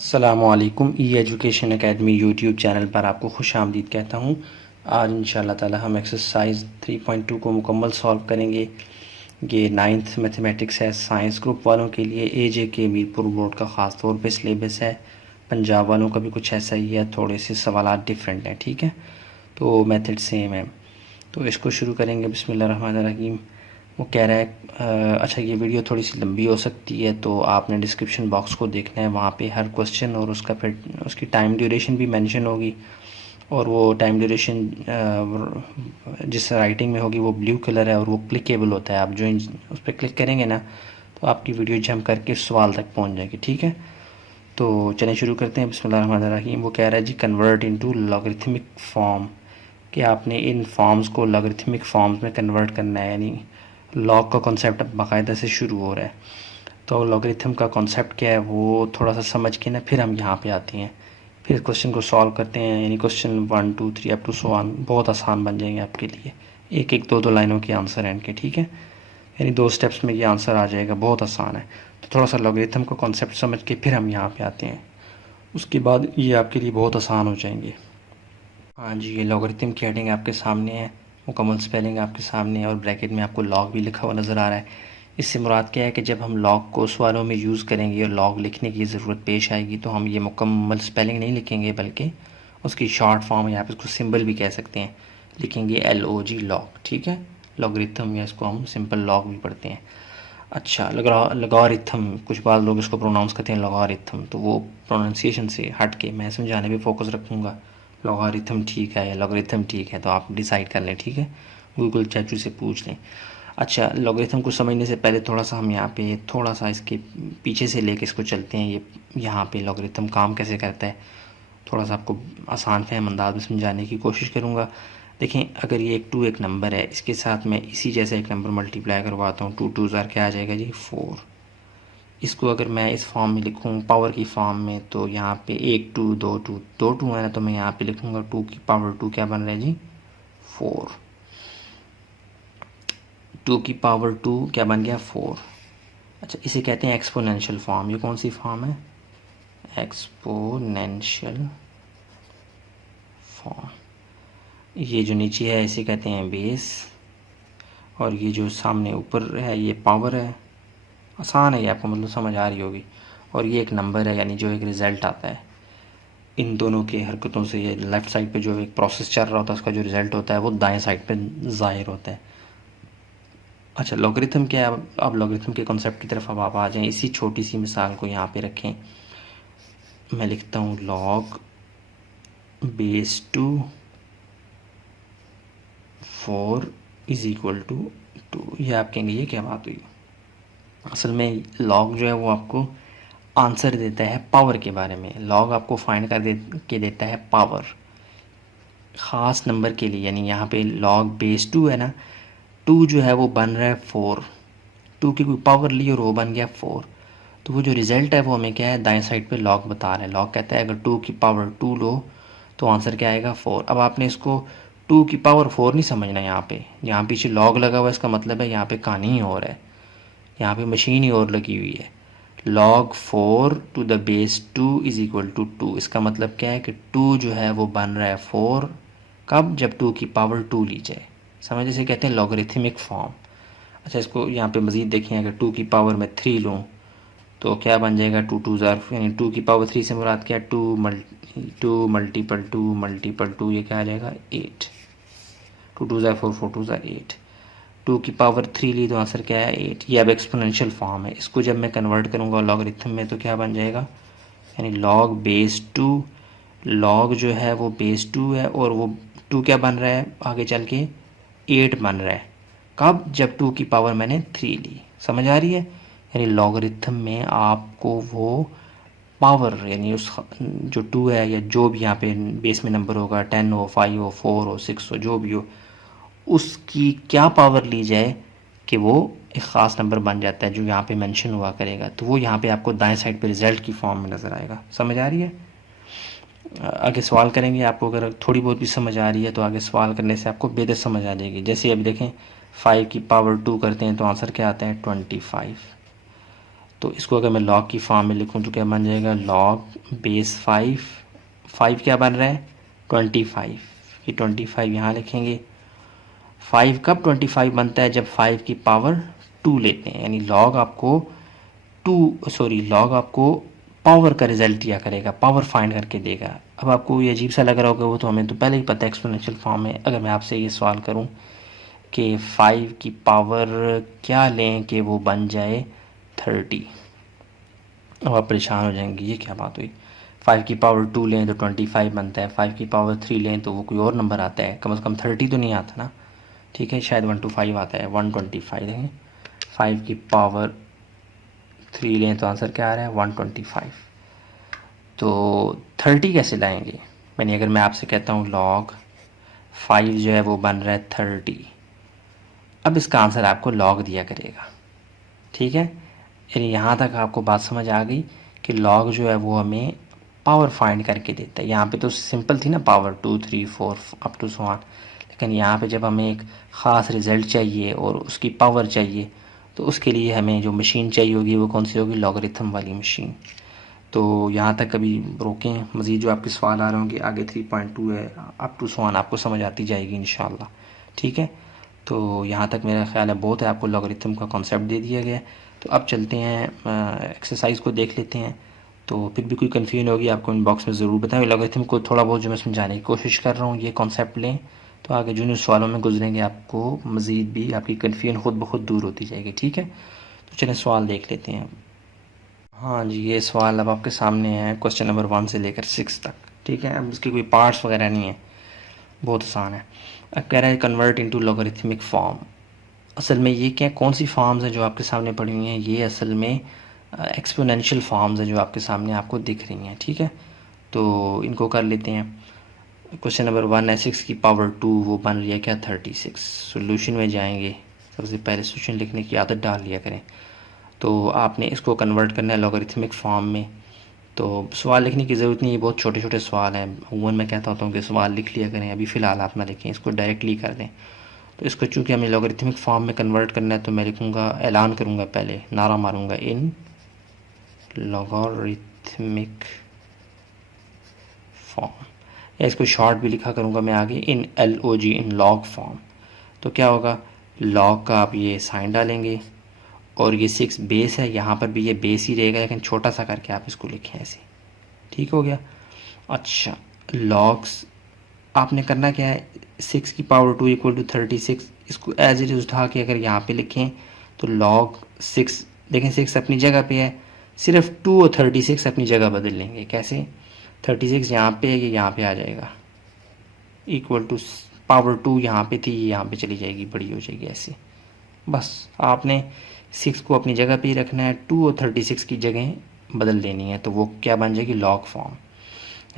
अस्सलामुअलैकुम ई education academy YouTube channel पर आपको खुश आमदीद कहता हूँ। आज इंशाल्लाह ताला हम एक्सरसाइज 3.2 को मुकम्मल सॉल्व करेंगे। ये 9th मैथमेटिक्स है, साइंस ग्रुप वालों के लिए। AJK मीरपुर बोर्ड का ख़ास तौर पे सिलेबस है। पंजाब वालों का भी कुछ ऐसा ही है, थोड़े से सवालात डिफरेंट हैं, ठीक है। तो मेथड सेम है, तो इसको शुरू करेंगे। बिस्मिल्लाहिर्रहमानिर्रहीम। वो कह रहा है अच्छा ये वीडियो थोड़ी सी लंबी हो सकती है, तो आपने डिस्क्रिप्शन बॉक्स को देखना है, वहाँ पे हर क्वेश्चन और उसका फिर उसकी टाइम ड्यूरेशन भी मेंशन होगी। और वो टाइम ड्यूरेशन जिस राइटिंग में होगी वो ब्लू कलर है और वो क्लिकेबल होता है। आप जो उस पर क्लिक करेंगे ना तो आपकी वीडियो जंप करके सवाल तक पहुँच जाएगी, ठीक है। तो चलें शुरू करते हैं। बिस्मिल्लाहिर्रहमानिर्रहीम। वो कह रहा है जी कन्वर्ट इनटू लॉगरिथमिक फॉर्म, कि आपने इन फॉर्म्स को लॉगरिथमिक फॉर्म्स में कन्वर्ट करना है, यानी लॉग का कॉन्सेप्ट बाकायदा से शुरू हो रहा है। तो लॉगरिथम का कॉन्सेप्ट क्या है वो थोड़ा सा समझ के ना फिर हम यहाँ पे आते हैं, फिर क्वेश्चन को सॉल्व करते हैं। यानी question 1 2 3 up to so on बहुत आसान बन जाएंगे आपके लिए। एक एक दो दो लाइनों के आंसर हैं इनके, ठीक है। यानी 2 स्टेप्स में ये आंसर आ जाएगा, बहुत आसान है। तो थोड़ा सा लॉगरिथम का कॉन्सेप्ट समझ के फिर हम यहाँ पे आते हैं, उसके बाद ये आपके लिए बहुत आसान हो जाएंगे। हाँ जी, ये लॉगरिथम की हेडिंग आपके सामने है, मुकम्मल स्पेलिंग आपके सामने है और ब्रैकेट में आपको लॉग भी लिखा हुआ नज़र आ रहा है। इससे मुराद क्या है कि जब हम लॉग को सवालों में यूज़ करेंगे और लॉग लिखने की ज़रूरत पेश आएगी तो हम ये मुकम्मल स्पेलिंग नहीं लिखेंगे, बल्कि उसकी शॉर्ट फॉर्म या फिर उसको सिंबल भी कह सकते हैं, लिखेंगे LOG लॉग, ठीक है। लॉगरिथम या इसको हम सिंपल लॉग भी पढ़ते हैं। अच्छा, लॉगरिथम, कुछ बात लोग इसको प्रोनाउंस करते हैं लॉगरिथम, तो वो प्रोनाउंसिएशन से हट के मैं समझाने पे फोकस रखूँगा। लॉगरिथम ठीक है या लॉगरिथम ठीक है, तो आप डिसाइड कर लें, ठीक है। गूगल चाचू से पूछ लें। अच्छा, लॉगरिथम को समझने से पहले थोड़ा सा हम यहाँ पे थोड़ा सा इसके पीछे से लेके इसको चलते हैं। ये यहाँ पे लॉगरिथम काम कैसे करता है, थोड़ा सा आपको आसान फहम अंदाज में समझाने की कोशिश करूँगा। देखें, अगर ये एक नंबर है, इसके साथ मैं इसी जैसा एक नंबर मल्टीप्लाई करवाता हूँ। 2 2 क्या आ जाएगा जी 4। इसको अगर मैं इस फॉर्म में लिखूँ पावर की फॉर्म में, तो यहाँ पे 1 2 2 2 2 2 है ना, तो मैं यहाँ पे लिखूँगा 2 की पावर 2 क्या बन रहा है जी 4। 2 की पावर 2 क्या बन गया 4। अच्छा, इसे कहते हैं एक्सपोनेंशियल फॉर्म। ये कौन सी फॉर्म है, एक्सपोनेंशियल फॉर्म। ये जो नीचे है इसे कहते हैं बेस, और ये जो सामने ऊपर है ये पावर है। आसान है, ये आपको मतलब समझ आ रही होगी। और ये एक नंबर है, यानी जो एक रिज़ल्ट आता है इन दोनों की हरकतों से। ये लेफ़्ट साइड पे जो एक प्रोसेस चल रहा होता है उसका जो रिज़ल्ट होता है वो दाएं साइड पे ज़ाहिर होता है। अच्छा, लॉगरिथम क्या है, अब लॉगरिथम के कॉन्सेप्ट की तरफ अब आप आ जाएं। इसी छोटी सी मिसाल को यहाँ पे रखें। मैं लिखता हूँ log base 2 4 is equal to 2। ये आप कहेंगे ये क्या बात हुई। असल में लॉग जो है वो आपको आंसर देता है पावर के बारे में। लॉग आपको फाइंड के देता है पावर ख़ास नंबर के लिए। यानी यहाँ पे लॉग बेस 2 है ना, 2 जो है वो बन रहा है 4। 2 की कोई पावर ली और वो बन गया 4। तो वो जो रिज़ल्ट है वो हमें क्या है, दाएं साइड पे लॉग बता रहा है। लॉग कहता है अगर 2 की पावर 2 लो तो आंसर क्या आएगा 4। अब आपने इसको 2 की पावर 4 नहीं समझना। यहाँ पीछे लॉग लगा हुआ है, इसका मतलब है यहाँ पे कहानी ही और है, यहाँ पे मशीन ही और लगी हुई है। log 4 to the base 2 is equal to 2। इसका मतलब क्या है कि 2 जो है वो बन रहा है 4। कब, जब 2 की पावर 2 ली जाए। समझ, इसे कहते हैं लॉगरिथमिक फॉर्म। अच्छा, इसको यहाँ पे मज़ीद देखें, अगर 2 की पावर में 3 लूँ तो क्या बन जाएगा 2 2 यानी 2 की पावर 3 से मुराद क्या, 2 मल्टीपल 2 ये क्या आ जाएगा 8। 2 2 4 4 2 8। 2 की पावर 3 ली तो आंसर क्या है 8। ये अब एक्सपोनेंशियल फॉर्म है। इसको जब मैं कन्वर्ट करूँगा लॉगरिथम में तो क्या बन जाएगा, यानी log बेस 2, log जो है वो बेस 2 है और वो 2 क्या बन रहा है आगे चल के 8 बन रहा है। कब, जब 2 की पावर मैंने 3 ली। समझ आ रही है। यानी लॉगरिथम में आपको वो पावर, यानी उस जो 2 है या जो भी यहाँ पे बेस में नंबर होगा, 10 हो 5 हो 4 हो 6 हो जो भी हो, उसकी क्या पावर ली जाए कि वो एक ख़ास नंबर बन जाता है जो यहाँ पे मेंशन हुआ करेगा। तो वो यहाँ पे आपको दाएं साइड पे रिज़ल्ट की फॉर्म में नज़र आएगा। समझ आ रही है। आगे सवाल करेंगे, आपको अगर थोड़ी बहुत भी समझ आ रही है तो आगे सवाल करने से आपको बेहतर समझ आ जाएगी। जैसे अभी देखें 5 की पावर 2 करते हैं तो आंसर क्या आता है 25। तो इसको अगर मैं लॉग की फॉर्म में लिखूं तो क्या बन जाएगा, लॉग बेस 5 क्या बन रहा है 25, ये 25 यहाँ लिखेंगे। 5 कब 25 बनता है, जब 5 की पावर 2 लेते हैं, यानी लॉग आपको लॉग आपको पावर का रिजल्ट दिया करेगा, पावर फाइंड करके देगा। अब आपको ये अजीब सा लग रहा होगा, वो तो हमें तो पहले ही पता है एक्सपोनेंशियल फॉर्म में। अगर मैं आपसे ये सवाल करूं कि 5 की पावर क्या लें कि वो बन जाए 30, अब आप परेशान हो जाएंगे ये क्या बात हुई। 5 की पावर 2 लें तो 25 बनता है, 5 की पावर 3 लें तो वो कोई और नंबर आता है, कम से कम 30 तो नहीं आता ना। ठीक है, शायद 125 आता है, 125 देखें। 5 की पावर 3 लें तो आंसर क्या आ रहा है 125। तो 30 कैसे लाएंगे, यानी अगर मैं आपसे कहता हूँ लॉग 5 जो है वो बन रहा है 30, अब इसका आंसर आपको लॉग दिया करेगा। ठीक है, यानी यहाँ तक आपको बात समझ आ गई कि लॉग जो है वो हमें पावर फाइंड करके देता है। यहाँ पे तो सिंपल थी ना, power 2 3 4 up to so on, लेकिन यहाँ पे जब हमें एक ख़ास रिज़ल्ट चाहिए और उसकी पावर चाहिए तो उसके लिए हमें जो मशीन चाहिए होगी वो कौन सी होगी, लॉगरिथम वाली मशीन। तो यहाँ तक कभी रोकें, मज़ीद जो आपके सवाल आ रहे होंगे आगे 3.2 है अप टू सो ऑन आपको समझ आती जाएगी इंशाल्लाह। ठीक है, तो यहाँ तक मेरा ख्याल है बहुत है, आपको लॉगरिथम का कॉन्सेप्ट दे दिया गया है। तो अब चलते हैं एक्सरसाइज को देख लेते हैं। तो फिर भी कोई कन्फ्यूजन होगी आपको इनबॉक्स में ज़रूर बताएं। लॉगरिथम को थोड़ा बहुत जो मैं समझाने की कोशिश कर रहा हूँ ये कॉन्सेप्ट लें, तो आगे जो सवालों में गुजरेंगे आपको मज़ीद भी आपकी कन्फ्यूजन खुद ब खुद दूर होती जाएगी। ठीक है, तो चलें सवाल देख लेते हैं। हाँ जी, ये सवाल अब आपके सामने है क्वेश्चन नंबर 1 से लेकर 6 तक। ठीक है, अब इसके कोई पार्ट्स वगैरह नहीं है, बहुत आसान है। अब कह रहा है कन्वर्ट इनटू लॉगरिथमिक फॉर्म। असल में ये क्या कौन सी फॉर्म्स हैं जो आपके सामने पड़ी हुई हैं, ये असल में एक्सपोनेंशियल फॉर्म्स हैं जो आपके सामने आपको दिख रही हैं। ठीक है, तो इनको कर लेते हैं। क्वेश्चन नंबर 1 है 6 की पावर 2 वो बन रही है क्या 36। सोल्यूशन में जाएंगे, सबसे पहले सोल्यूशन लिखने की आदत डाल लिया करें। तो आपने इसको कन्वर्ट करना है लॉगरिथमिक फॉर्म में। तो सवाल लिखने की ज़रूरत नहीं है, बहुत छोटे छोटे सवाल हैं। अमूमन मैं कहता होता हूँ कि सवाल लिख लिया करें, अभी फ़िलहाल आप ना लिखें, इसको डायरेक्टली कर दें। तो इसको चूँकि हमें लॉगरिथमिक फॉर्म में कन्वर्ट करना है तो मैं लिखूँगा, ऐलान करूँगा, पहले नारा मारूँगा, इन लॉगरिथमिक फॉर्म, या इसको शॉर्ट भी लिखा करूँगा मैं आगे, इन LOG, इन लॉग फॉर्म। तो क्या होगा, लॉग का आप ये साइन डालेंगे और ये 6 बेस है, यहाँ पर भी ये बेस ही रहेगा लेकिन छोटा सा करके आप इसको लिखें ऐसे। ठीक हो गया। अच्छा, लॉग्स आपने करना क्या है, 6 की पावर 2 इक्वल टू 36, इसको एज इट इज़ उठा के अगर यहाँ पे लिखें तो लॉग 6, देखें 6 अपनी जगह पे है, सिर्फ 2 और 36 अपनी जगह बदल लेंगे। कैसे, 36 यहाँ पे है, ये यहाँ पे आ जाएगा, इक्वल टू पावर 2 यहाँ पे थी, ये यहाँ पे चली जाएगी, बड़ी हो जाएगी ऐसे। बस आपने 6 को अपनी जगह पे ही रखना है, 2 और 36 की जगह बदल देनी है, तो वो क्या बन जाएगी, लॉग फॉर्म।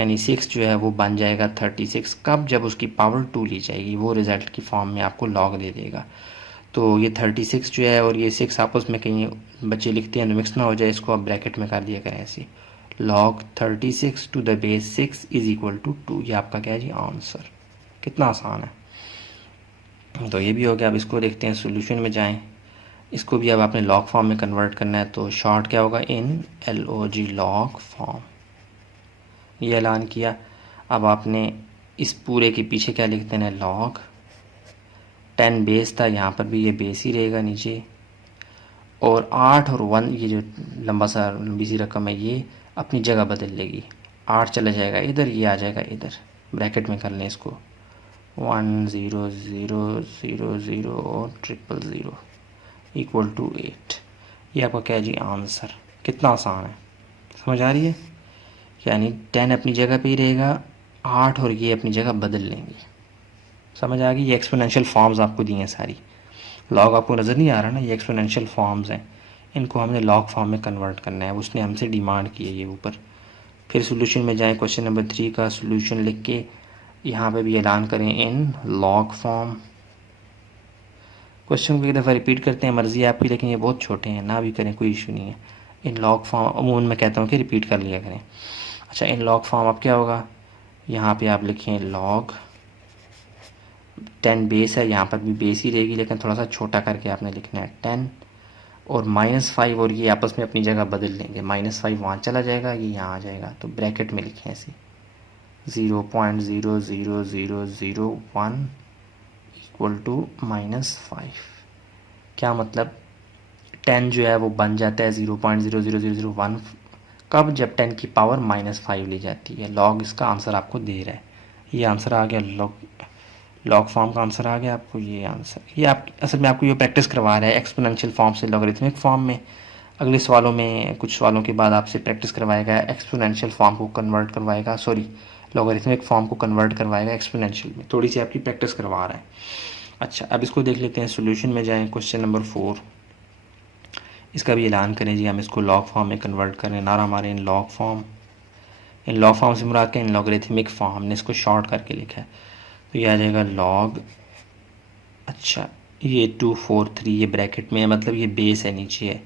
यानी 6 जो है वो बन जाएगा 36, कब, जब उसकी पावर 2 ली जाएगी, वो रिज़ल्ट की फॉर्म में आपको लॉग दे देगा। तो ये 36 जो है और ये 6 आपस में कहीं बच्चे लिखते हैं मिक्स ना हो जाए, इसको आप ब्रैकेट में कर दिया करें ऐसे, log 36 to the base 6 is equal to 2। ये आपका क्या है जी, आंसर। कितना आसान है। तो ये भी हो गया। अब इसको देखते हैं, सोल्यूशन में जाएं, इसको भी अब आपने लॉग फॉर्म में कन्वर्ट करना है। तो शॉर्ट क्या होगा, इन LOG लॉग फॉर्म, ये ऐलान किया। अब आपने इस पूरे के पीछे क्या लिख देना है, लॉग 10 बेस था, यहाँ पर भी ये बेस ही रहेगा नीचे, और 8 और 1 ये जो लंबी सी रकम है ये अपनी जगह बदल लेगी, 8 चला जाएगा इधर, ये आ जाएगा इधर, ब्रैकेट में कर लें इसको, 1 0 0 0 0 और 0 0 0 इक्वल टू 8। ये आपका क्या है जी, आंसर। कितना आसान है, समझ आ रही है। यानी 10 अपनी जगह पे ही रहेगा, 8 और ये अपनी जगह बदल लेंगे। समझ आ गई। ये एक्सपोनेंशियल फॉर्म्स आपको दी हैं सारी, लॉग आपको नज़र नहीं आ रहा ना, ये एक्सपोनेंशियल फॉर्म्स हैं, इनको हमने लॉग फॉर्म में कन्वर्ट करना है, उसने हमसे डिमांड की है ये ऊपर। फिर सोल्यूशन में जाएं, क्वेश्चन नंबर 3 का सोल्यूशन लिख के यहाँ पे भी ऐलान करें, इन लॉग फॉर्म। क्वेश्चन को एक दफ़ा रिपीट करते हैं, मर्ज़ी आपकी, लेकिन ये बहुत छोटे हैं, ना भी करें कोई इशू नहीं है। इन लॉग फॉर्म अमूमन मैं कहता हूँ कि रिपीट कर लिया करें। अच्छा, इन लॉग फॉर्म अब क्या होगा, यहाँ पे आप लिखें लॉग 10 बेस है, यहाँ पर भी बेस ही रहेगी लेकिन थोड़ा सा छोटा करके आपने लिखना है 10, और -5 और ये आपस में अपनी जगह बदल लेंगे, -5 वहाँ चला जाएगा, ये यहाँ आ जाएगा, तो ब्रैकेट में लिखें ऐसे 0.00001 इक्वल टू -5। क्या मतलब 10 जो है वो बन जाता है 0.00001 कब, जब 10 की पावर -5 ली जाती है। लॉग इसका आंसर आपको दे रहा है, ये आंसर आ गया, लॉग फॉर्म का आंसर आ गया आपको ये आंसर। ये आप असल में आपको ये प्रैक्टिस करवा रहा है एक्सपोनेंशियल फॉर्म से लॉगरिथमिक फॉर्म में। अगले सवालों में, कुछ सवालों के बाद आपसे प्रैक्टिस करवाएगा, एक्सपोनेंशियल फॉर्म को कन्वर्ट करवाएगा, सॉरी लॉगरिथमिक फॉर्म को कन्वर्ट करवाएगा एक्सपोनेंशियल में, थोड़ी सी आपकी प्रैक्टिस करवा रहा है। अच्छा, अब इसको देख लेते हैं, सोल्यूशन में जाएँ। क्वेश्चन नंबर 4, इसका भी ऐलान करें जी, हम इसको लॉग फॉर्म में कन्वर्ट करें, नारा हमारे इन लॉग फॉर्म से मुराद के इन लॉगरिथमिक फॉर्म, हमने इसको शॉर्ट करके लिखा है, तो ये आ जाएगा लॉग, अच्छा ये 243 ये ब्रैकेट में है, मतलब ये बेस है, नीचे है,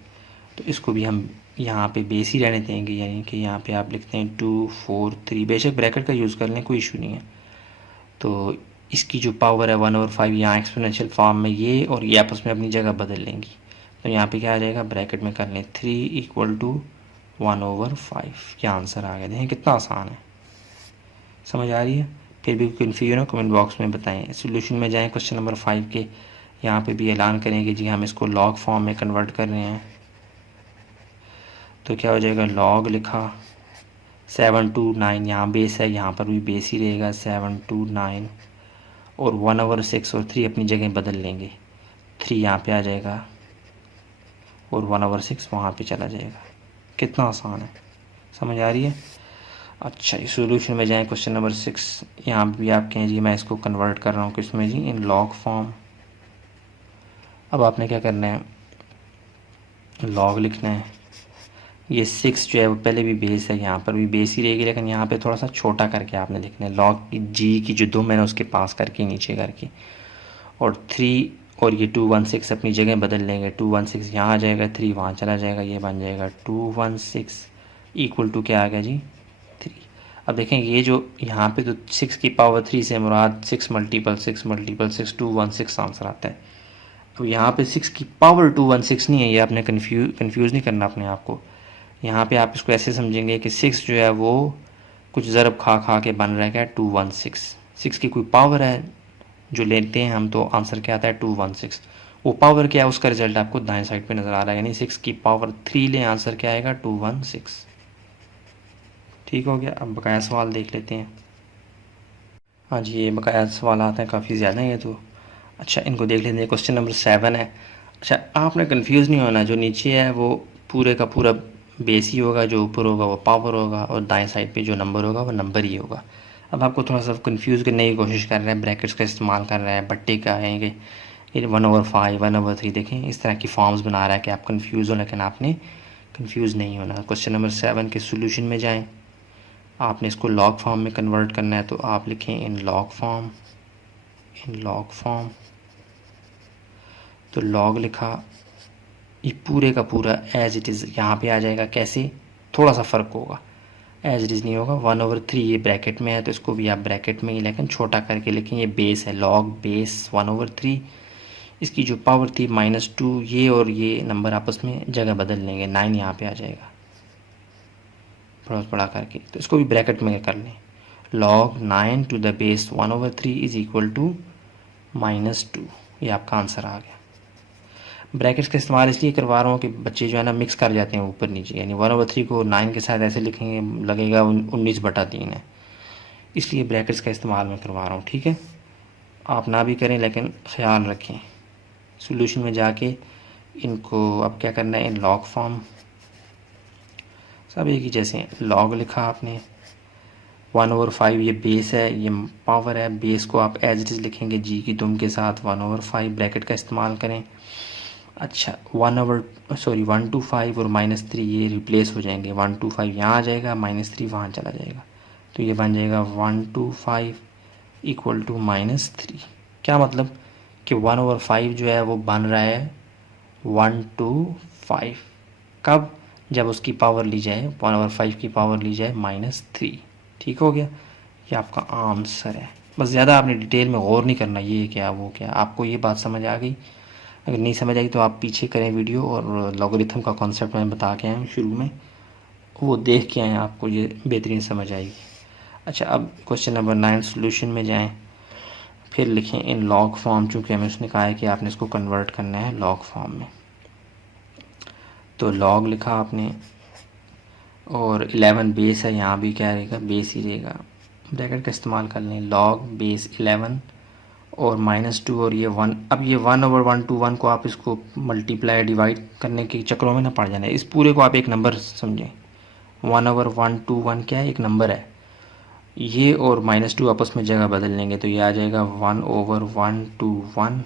तो इसको भी हम यहाँ पे बेस ही रहने देंगे, यानी कि यहाँ पे आप लिखते हैं 243, बेशक ब्रैकेट का यूज़ कर लें, कोई इशू नहीं है। तो इसकी जो पावर है 1/5 यहाँ एक्सपोनेंशियल फॉर्म में ये और ये आपस में अपनी जगह बदल लेंगी, तो यहाँ पे क्या आ जाएगा, ब्रैकेट में कर लें 3 इक्वल टू 1/5, क्या आंसर आ गया। देखें कितना आसान है, समझ आ रही है। फिर भी कन्फ्यूजन हो कमेंट बॉक्स में बताएं। सोल्यूशन में जाएं, क्वेश्चन नंबर 5 के, यहाँ पे भी ऐलान करेंगे जी हम इसको लॉग फॉर्म में कन्वर्ट कर रहे हैं, तो क्या हो जाएगा, लॉग लिखा 7 to 9, यहाँ बेस है, यहाँ पर भी बेस ही रहेगा 7 to 9, और 1/6 और 3 अपनी जगह बदल लेंगे, 3 यहाँ पे आ जाएगा और 1/6 वहाँ पे चला जाएगा। कितना आसान है, समझ आ रही है। अच्छा, इस सोल्यूशन में जाएं, क्वेश्चन नंबर 6, यहाँ भी आप कहें जी मैं इसको कन्वर्ट कर रहा हूँ किसमें जी, इन लॉग फॉर्म। अब आपने क्या करना है, लॉग लिखना है, ये 6 जो है वो पहले भी बेस है, यहाँ पर भी बेस ही रहेगी, लेकिन यहाँ पे थोड़ा सा छोटा करके आपने लिखना है, लॉग की जी की जो 2 मैंने उसके पास करके नीचे करके, और 3 और ये 216 अपनी जगह बदल लेंगे, 216 यहाँ आ जाएगा, 3 वहाँ चला जाएगा, ये बन जाएगा 216 इक्वल टू क्या आ गया जी 3। अब देखें ये जो यहाँ पे तो 6 की पावर 3 से मुराद 6 मल्टीपल 6 216 आंसर आता है। अब यहाँ पे 6 की पावर 216 नहीं है, ये आपने कंफ्यूज नहीं करना अपने आप को। यहाँ पे आप इसको ऐसे समझेंगे कि 6 जो है वो कुछ ज़रब खा खा के बन रहा है क्या 216, 6 की कोई पावर है जो लेते हैं हम, तो आंसर क्या आता है 216। वो पावर क्या है उसका रिजल्ट आपको दाएं साइड पे नज़र आ रहा है, यानी 6 की पावर 3 लें, आंसर क्या आएगा 216। ठीक हो गया। अब बकाया सवाल देख लेते हैं। हाँ जी, ये बकाया सवाल आते हैं, काफ़ी ज़्यादा हैं ये तो। अच्छा, इनको देख लेते हैं। क्वेश्चन नंबर 7 है। अच्छा, आपने कंफ्यूज नहीं होना, जो नीचे है वो पूरे का पूरा बेस ही होगा, जो ऊपर होगा वो पावर होगा, और दाएं साइड पे जो नंबर होगा वो नंबर ही होगा। अब आपको थोड़ा सा कंफ्यूज करने की कोशिश कर रहा है, ब्रैकेट्स का इस्तेमाल कर रहा है, बट्टे का है कि 1/5 1/3, देखें इस तरह की फॉर्म्स बना रहा है कि आप कंफ्यूज हो, लेकिन आपने कंफ्यूज नहीं होना। क्वेश्चन नंबर 7 के सोल्यूशन में जाएँ, आपने इसको लॉग फॉर्म में कन्वर्ट करना है, तो आप लिखें इन लॉग फॉर्म, तो लॉग लिखा, ये पूरे का पूरा एज इट इज़ यहाँ पे आ जाएगा। कैसे, थोड़ा सा फ़र्क होगा, एज इट इज़ नहीं होगा, 1/3 ये ब्रैकेट में है तो इसको भी आप ब्रैकेट में ही लेकिन छोटा करके लिखें। ये बेस है, लॉग बेस 1/3, इसकी जो पावर थी -2, ये और ये नंबर आपस में जगह बदल लेंगे, 9 यहाँ पे आ जाएगा बहुत बड़ा करके, तो इसको भी ब्रैकेट में कर लें। log 9 to the base 1/3 is equal to -2, ये आपका आंसर आ गया। ब्रैकेट्स का इस्तेमाल इसलिए करवा रहा हूँ कि बच्चे जो है ना मिक्स कर जाते हैं ऊपर नीचे, यानी 1/3 को 9 के साथ ऐसे लिखेंगे लगेगा 19/3 है, इसलिए ब्रैकेट्स का इस्तेमाल मैं करवा रहा हूँ। ठीक है, आप ना भी करें लेकिन ख्याल रखें। सोल्यूशन में जाके इनको अब क्या करना है, इन लॉग फॉर्म, सब एक ही जैसे, लॉग लिखा आपने, 1/5 ये बेस है, ये पावर है, बेस को आप एज इट इज़ लिखेंगे जी की दुम के साथ, 1/5 ब्रैकेट का इस्तेमाल करें। अच्छा, 1 to 5 और -3 ये रिप्लेस हो जाएंगे, 1 to 5 यहाँ आ जाएगा, -3 वहाँ चला जाएगा, तो ये बन जाएगा 1 to 5 इक्वल टू -3। क्या मतलब कि 1/5 जो है वो बन रहा है 1 to 5, कब, जब उसकी पावर ली जाए 1/5 की पावर ली जाए -3। ठीक हो गया, ये आपका आंसर है। बस ज़्यादा आपने डिटेल में गौर नहीं करना, ये क्या वो क्या, आपको ये बात समझ आ गई, अगर नहीं समझ आई तो आप पीछे करें वीडियो, और लॉगरिथम का कॉन्सेप्ट मैं बता के आया हूँ शुरू में, वो देख के आए, आपको ये बेहतरीन समझ आएगी। अच्छा, अब क्वेश्चन नंबर 9 सोल्यूशन में जाएं, फिर लिखें इन लॉग फॉर्म, चूँकि हमें उसने कहा है कि आपने इसको कन्वर्ट करना है लॉग फॉर्म में। तो लॉग लिखा आपने, और 11 बेस है, यहाँ भी क्या रहेगा, बेस ही रहेगा, ब्रैकेट का इस्तेमाल कर लें, लॉग बेस 11 और -2 और ये 1। अब ये 1/1 को आप इसको मल्टीप्लाई डिवाइड करने के चक्रों में ना पड़ जाना है, इस पूरे को आप एक नंबर समझें। 1/1 क्या है, एक नंबर है। ये और -2 आपस में जगह बदल लेंगे तो ये आ जाएगा 1/1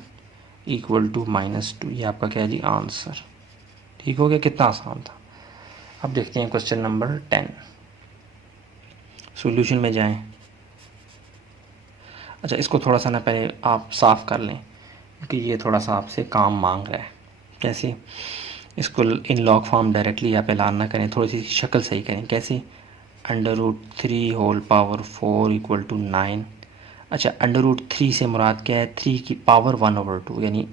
इक्वल टू -2। ये आपका क्या है जी, आंसर। ठीक हो गया, कितना आसान था। अब देखते हैं क्वेश्चन नंबर 10, सॉल्यूशन में जाएं। अच्छा, इसको थोड़ा सा ना पहले आप साफ़ कर लें, क्योंकि ये थोड़ा सा आपसे काम मांग रहा है। कैसे, इसको इन लॉग फॉर्म डायरेक्टली यहाँ पे लाना करें, थोड़ी सी शक्ल सही करें। कैसे, √3 होल पावर 4 इक्वल टू 9। अच्छा, √3 से मुराद क्या है, 3 की पावर 1/2, यानी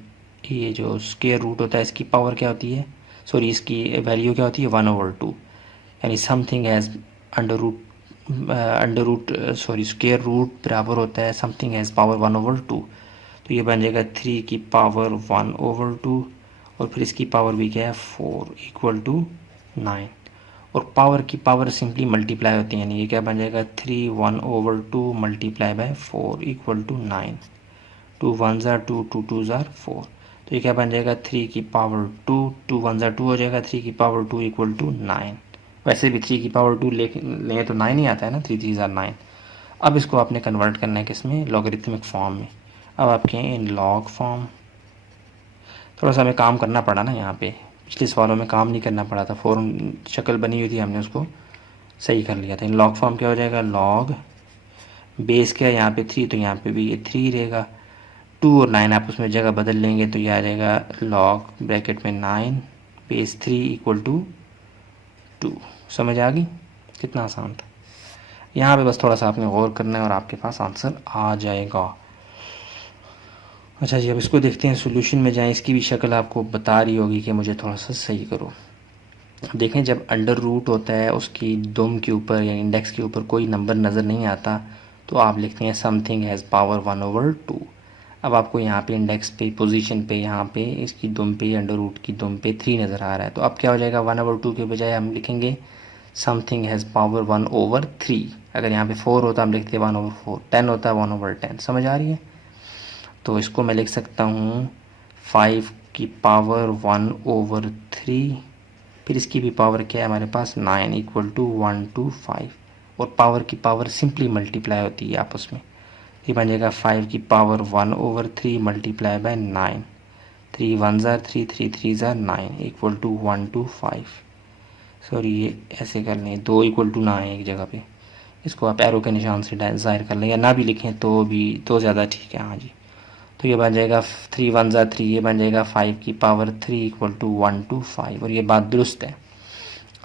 ये जो स्क्वायर रूट होता है इसकी पावर क्या होती है, सॉरी इसकी वैल्यू क्या होती है, 1/2। यानी समथिंग हैज़ स्क्वायर रूट बराबर होता है समथिंग हैज़ पावर 1/2। तो ये बन जाएगा 3 की पावर 1/2, और फिर इसकी पावर भी क्या है, 4 इक्वल टू 9। और पावर की पावर सिंपली मल्टीप्लाई होती है, यानी ये क्या बन जाएगा, 3 1/2 मल्टीप्लाई बाय 4 इक्वल टू 9। 2 1 ज़ार 2, 2 2 ज़ार 4। तो ये क्या बन जाएगा, 3 की पावर 2, 2 1 ज़ार 2 हो जाएगा, 3 की पावर 2 इक्वल टू 9। वैसे भी 3 की पावर 2 लें तो 9 ही आता है ना, 3 3 ज़ार 9। अब इसको आपने कन्वर्ट करना है किसमें, लॉगरिथमिक फॉर्म में। अब आपके इन लॉग फॉर्म, थोड़ा सा हमें काम करना पड़ा ना यहाँ पे, पिछले सवालों में काम नहीं करना पड़ा था, फ़ौरन शक्ल बनी हुई थी, हमने उसको सही कर लिया था। इन लॉग फॉर्म क्या हो जाएगा, लॉग बेस क्या है यहाँ पे 3, तो यहाँ पे भी ये 3 रहेगा। 2 और 9 आप उसमें जगह बदल लेंगे तो ये आ जाएगा लॉग ब्रैकेट में 9 बेस 3 इक्वल टू 2। समझ आ गई, कितना आसान था। यहाँ पे बस थोड़ा सा आपने गौर करना है और आपके पास आंसर आ जाएगा। अच्छा जी, अब इसको देखते हैं, सॉल्यूशन में जाएं। इसकी भी शक्ल आपको बता रही होगी कि मुझे थोड़ा सा सही करो। देखें, जब अंडर रूट होता है उसकी दुम के ऊपर या इंडेक्स के ऊपर कोई नंबर नज़र नहीं आता तो आप लिखते हैं समथिंग हैज़ पावर 1/2। अब आपको यहाँ पे इंडेक्स पे, पोजीशन पे, यहाँ पे इसकी दुम पे, अंडर रूट की दुम पे 3 नज़र आ रहा है, तो अब क्या हो जाएगा, 1/2 के बजाय हम लिखेंगे समथिंग हैज़ पावर 1/3। अगर यहाँ पे 4 होता हम लिखते 1/4, 10 होता 1/10। समझ आ रही है। तो इसको मैं लिख सकता हूँ 5 की पावर 1/3, फिर इसकी भी पावर क्या है हमारे पास, 9 इक्वल टू 1 to 5। और पावर की पावर सिंपली मल्टीप्लाई होती है आपस में। ये बन जाएगा 5 की पावर 1/3 मल्टीप्लाई बाय 9। 3 1 ज़ार 3, 3 3 ज़ार 9 इक्वल टू 1 to 5। सॉरी, ये ऐसे कर लें, 2 इक्वल टू ना है एक जगह पे, इसको आप एरो के निशान से ज़ाहिर कर लें, या ना भी लिखें तो भी तो ज़्यादा ठीक है। हाँ जी, तो ये बन जाएगा 3 1 ज़ार 3, ये बन जाएगा 5 की पावर 3 इक्वल टू 1 to 5, और ये बात दुरुस्त है।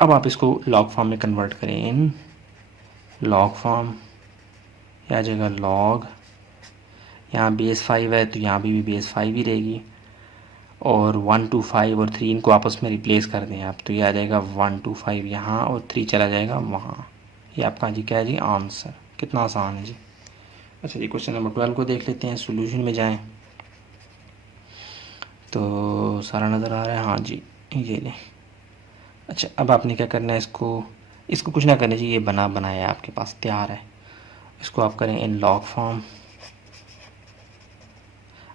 अब आप इसको लॉग फॉर्म में कन्वर्ट करें, इन लॉग फॉर्म, यह आ जाएगा लॉग, यहाँ बेस 5 है तो यहाँ भी बेस 5 ही रहेगी, और 1 to 5 और 3 इनको आपस में रिप्लेस कर दें आप, तो ये आ जाएगा 1 to 5 यहाँ और 3 चला जाएगा वहाँ। ये आपका जी क्या है जी, आंसर। कितना आसान है जी। अच्छा जी, क्वेश्चन नंबर 12 को देख लेते हैं, सॉल्यूशन में जाएं तो सारा नज़र आ रहा है। हाँ जी, ये लें। अच्छा, अब आपने क्या करना है, इसको कुछ ना करना चाहिए, ये बनाया है आपके पास, तैयार है। इसको आप करें इन लॉग फॉर्म।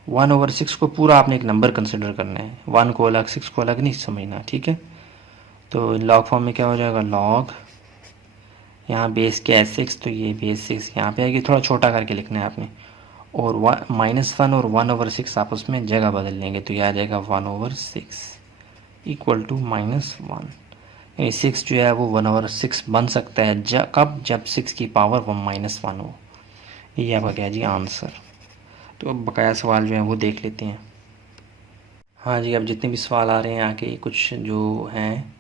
1/6 को पूरा आपने एक नंबर कंसिडर करना है, 1 को अलग 6 को अलग नहीं समझना, ठीक है। तो इन लॉग फॉर्म में क्या हो जाएगा, लॉग, यहाँ बेस क्या है 6, तो ये बेस 6 यहाँ पे आएगी, थोड़ा छोटा करके लिखना है आपने, और -1 और 1/6 आपस में जगह बदल लेंगे तो ये आ जाएगा 1/6 इक्वल टू -1। यानी 6 जो है वो 1/6 बन सकता है कब, जब 6 की पावर -1 हो। ये आपका क्या जी, आंसर। तो अब बकाया सवाल जो है वो देख लेते हैं। हाँ जी, अब जितने भी सवाल आ रहे हैं आगे कुछ जो हैं,